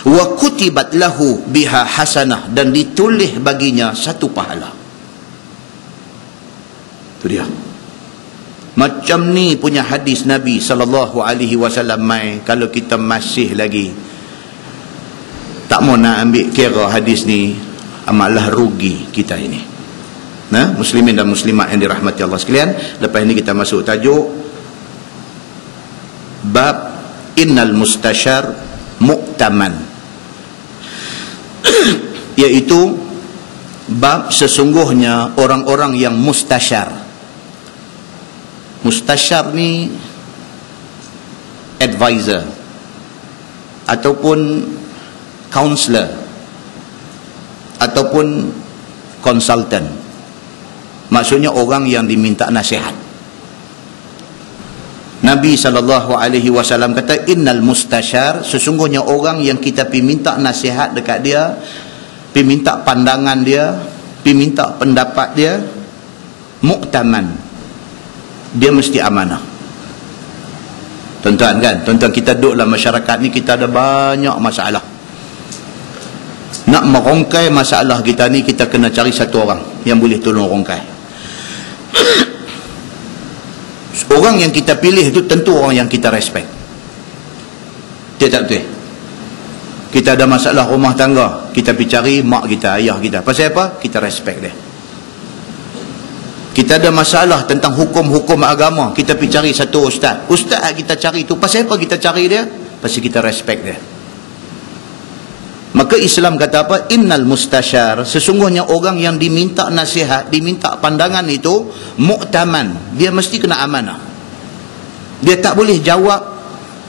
Wa kutibat lahu biha hasanah, dan ditulis baginya satu pahala. Itu dia. Macam ni punya hadis Nabi SAW. Mai, kalau kita masih lagi tak mau nak ambil kira hadis ni, amatlah rugi kita ini. Nah, muslimin dan muslimat yang dirahmati Allah sekalian, lepas ini kita masuk tajuk bab innal mustasyar mu'taman, iaitu bab sesungguhnya orang-orang yang mustasyar. Mustasyar ni advisor ataupun counselor ataupun consultant. Maksudnya orang yang diminta nasihat. Nabi SAW kata, innal mustasyar, sesungguhnya orang yang kita pergi minta nasihat dekat dia, pergi minta pandangan dia, pergi minta pendapat dia, mu'taman, dia mesti amanah. Tuan-tuan kan, tuan-tuan, kita duduk dalam masyarakat ni, kita ada banyak masalah. Nak merongkai masalah kita ni, kita kena cari satu orang yang boleh tolong rongkai. Orang yang kita pilih itu tentu orang yang kita respect. Dia tak betul. Kita ada masalah rumah tangga, kita pergi cari mak kita, ayah kita. Pasal apa? Kita respect dia. Kita ada masalah tentang hukum-hukum agama, kita pergi cari satu ustaz. Ustaz kita cari itu, pasal apa kita cari dia? Pasal kita respect dia. Maka Islam kata apa? Innal mustasyar, sesungguhnya orang yang diminta nasihat, diminta pandangan itu mu'taman, dia mesti kena amanah. Dia tak boleh jawab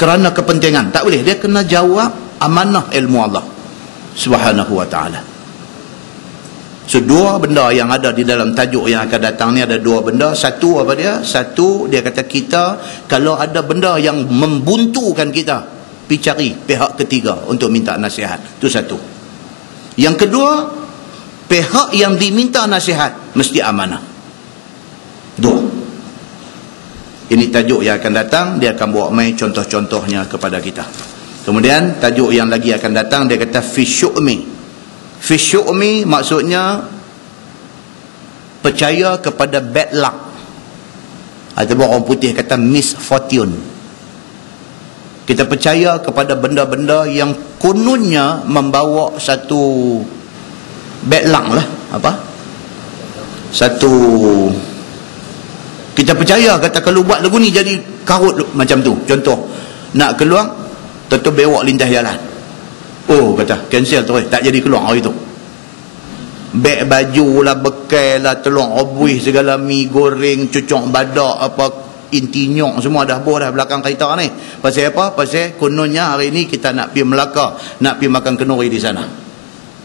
kerana kepentingan, tak boleh. Dia kena jawab amanah ilmu Allah Subhanahu wa ta'ala. So, dua benda yang ada di dalam tajuk yang akan datang ni, ada dua benda. Satu apa dia? Satu, dia kata kita kalau ada benda yang membuntukan kita, pergi cari pihak ketiga untuk minta nasihat. Itu satu. Yang kedua, pihak yang diminta nasihat mesti amanah. Dua. Ini tajuk yang akan datang, dia akan bawa mai contoh-contohnya kepada kita. Kemudian tajuk yang lagi akan datang, dia kata fisyu'mi. Fisyu'mi maksudnya percaya kepada bad luck, ataupun orang putih kata misfortune. Kita percaya kepada benda-benda yang kononnya membawa satu bad luck lah. Apa? Satu, kita percaya kata kalau buat lagu ni jadi karut macam tu. Contoh, nak keluar, tentu bewak lintas jalan. Oh, kata cancel terus, tak jadi keluar hari tu. Beg baju lah, bekal lah, telur rebus segala, mi goreng, cucuk badak, apa intinyok semua dah boh dah belakang kereta ni. Pasal apa? Pasal kononnya hari ni kita nak pergi Melaka, nak pergi makan kenduri di sana.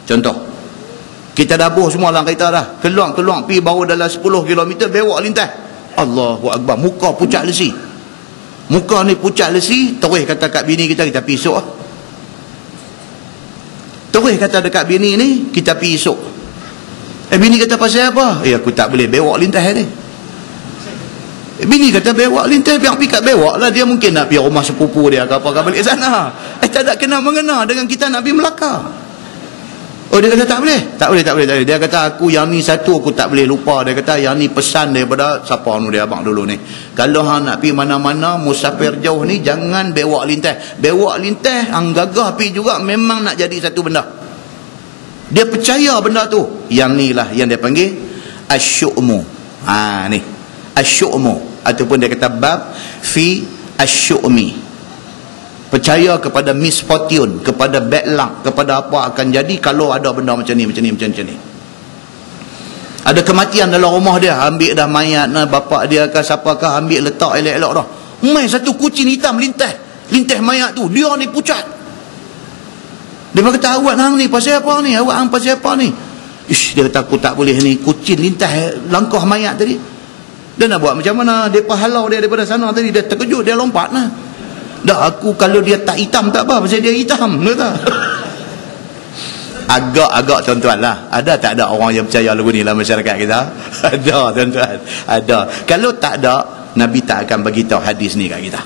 Contoh, kita dah boh semua dalam kereta dah, keluar pergi baru dalam 10 km bewak lintas. Allahu Akbar, muka pucat lesi. Muka ni pucat lesi, terus kata kat bini kita pergi esok lah. Terus kata dekat bini ni, kita pergi esok. Bini kata pasal apa? Aku tak boleh bewak lintas ni. Bini kata bewak lintas, biar pergi kat bewak lah. Dia mungkin nak pergi rumah sepupu dia ke apa, balik sana. Tak ada kena mengena dengan kita nak pergi Melaka. Oh, dia kata tak boleh. Dia kata aku yang ni satu aku tak boleh lupa. Dia kata yang ni pesan daripada siapa ni, dia abang dulu ni. Kalau hang nak pergi mana-mana musafir jauh ni, jangan bewak lintas. Bewak lintas hang gagah pergi juga memang nak jadi satu benda. Dia percaya benda tu. Yang ni lah yang dia panggil asyu'mu. Ni asyu'mu, ataupun dia kata bab fi asyu'mi. Percaya kepada misfortune, kepada bad luck, kepada apa akan jadi kalau ada benda macam ni. Ada kematian dalam rumah dia, ambil dah mayat bapak dia ke siapakah, ambil letak elok-elok dah. Mai satu kucing hitam lintas mayat tu, dia ni pucat. Dia kata awak hang ni pasal apa ni? Awak hang pasal apa ni? Dia kata aku tak boleh ni, kucing lintas langkah mayat tadi. Dia nak buat macam mana? Dia halau dia daripada sana tadi, dia terkejut, dia lompat lah. Dah aku kalau dia tak hitam tak apa, pasal dia hitam, kata. Agak-agak tuan-tuan lah. Ada tak ada orang yang percaya lagu ni dalam masyarakat kita? Ada tuan-tuan, ada. Kalau tak ada, Nabi tak akan bagi tahu hadis ni kat kita.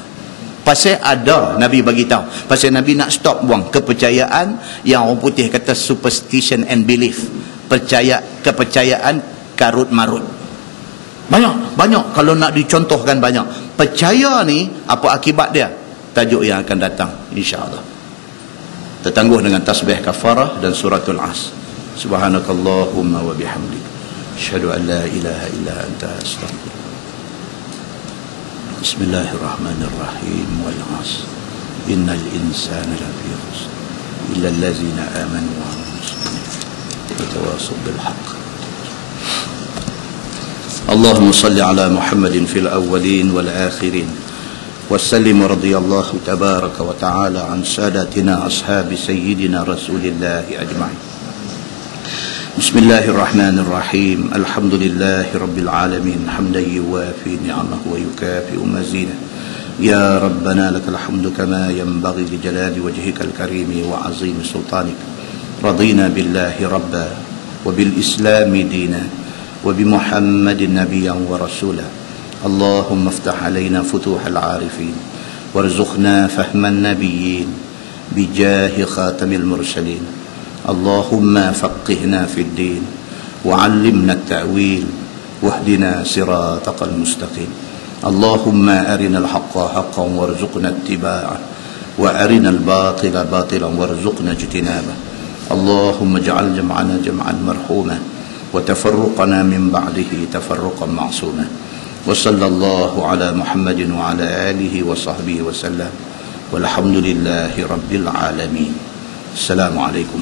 Pasal ada Nabi bagi tahu. Pasal Nabi nak stop buang kepercayaan yang orang putih kata superstition and belief. Kepercayaan karut marut. Banyak kalau nak dicontohkan banyak. Percaya ni apa akibat dia? Tajuk yang akan datang insya-Allah. Tertangguh dengan tasbih kafarah dan suratul As. Subhanakallahumma wa bihamdik, asyhadu an la ilaha illa anta, astaghfiruka. Bismillahirrahmanirrahim. Wal 'asr innal insana lafi khusr illa allazina amanu wa 'amilus solihati wa tawassaw bil haqq. Allahumma salli ala Muhammadin fil awwalin wal akhirin وسلم رضي الله تبارك وتعالى عن سادتنا أصحاب سيدنا رسول الله أجمعين. بسم الله الرحمن الرحيم. الحمد لله رب العالمين حمدا يوافي نعمه ويكافئ مزيده يا ربنا لك الحمد كما ينبغي لجلال وجهك الكريم وعظيم سلطانك. رضينا بالله ربا وبالإسلام دينا وبمحمد نبيا ورسولا. اللهم افتح علينا فتوح العارفين وارزقنا فهم النبيين بجاه خاتم المرسلين. اللهم فقهنا في الدين وعلمنا التأويل واهدنا صراطك المستقيم. اللهم أرنا الحق حقا وارزقنا اتباعه وأرنا الباطل باطلا وارزقنا اجتنابه. اللهم اجعل جمعنا جمعا مرحوما وتفرقنا من بعده تفرقا معصوما. وصلى الله على محمد وعلى آله وصحبه وسلم والحمد لله رب العالمين. السلام عليكم.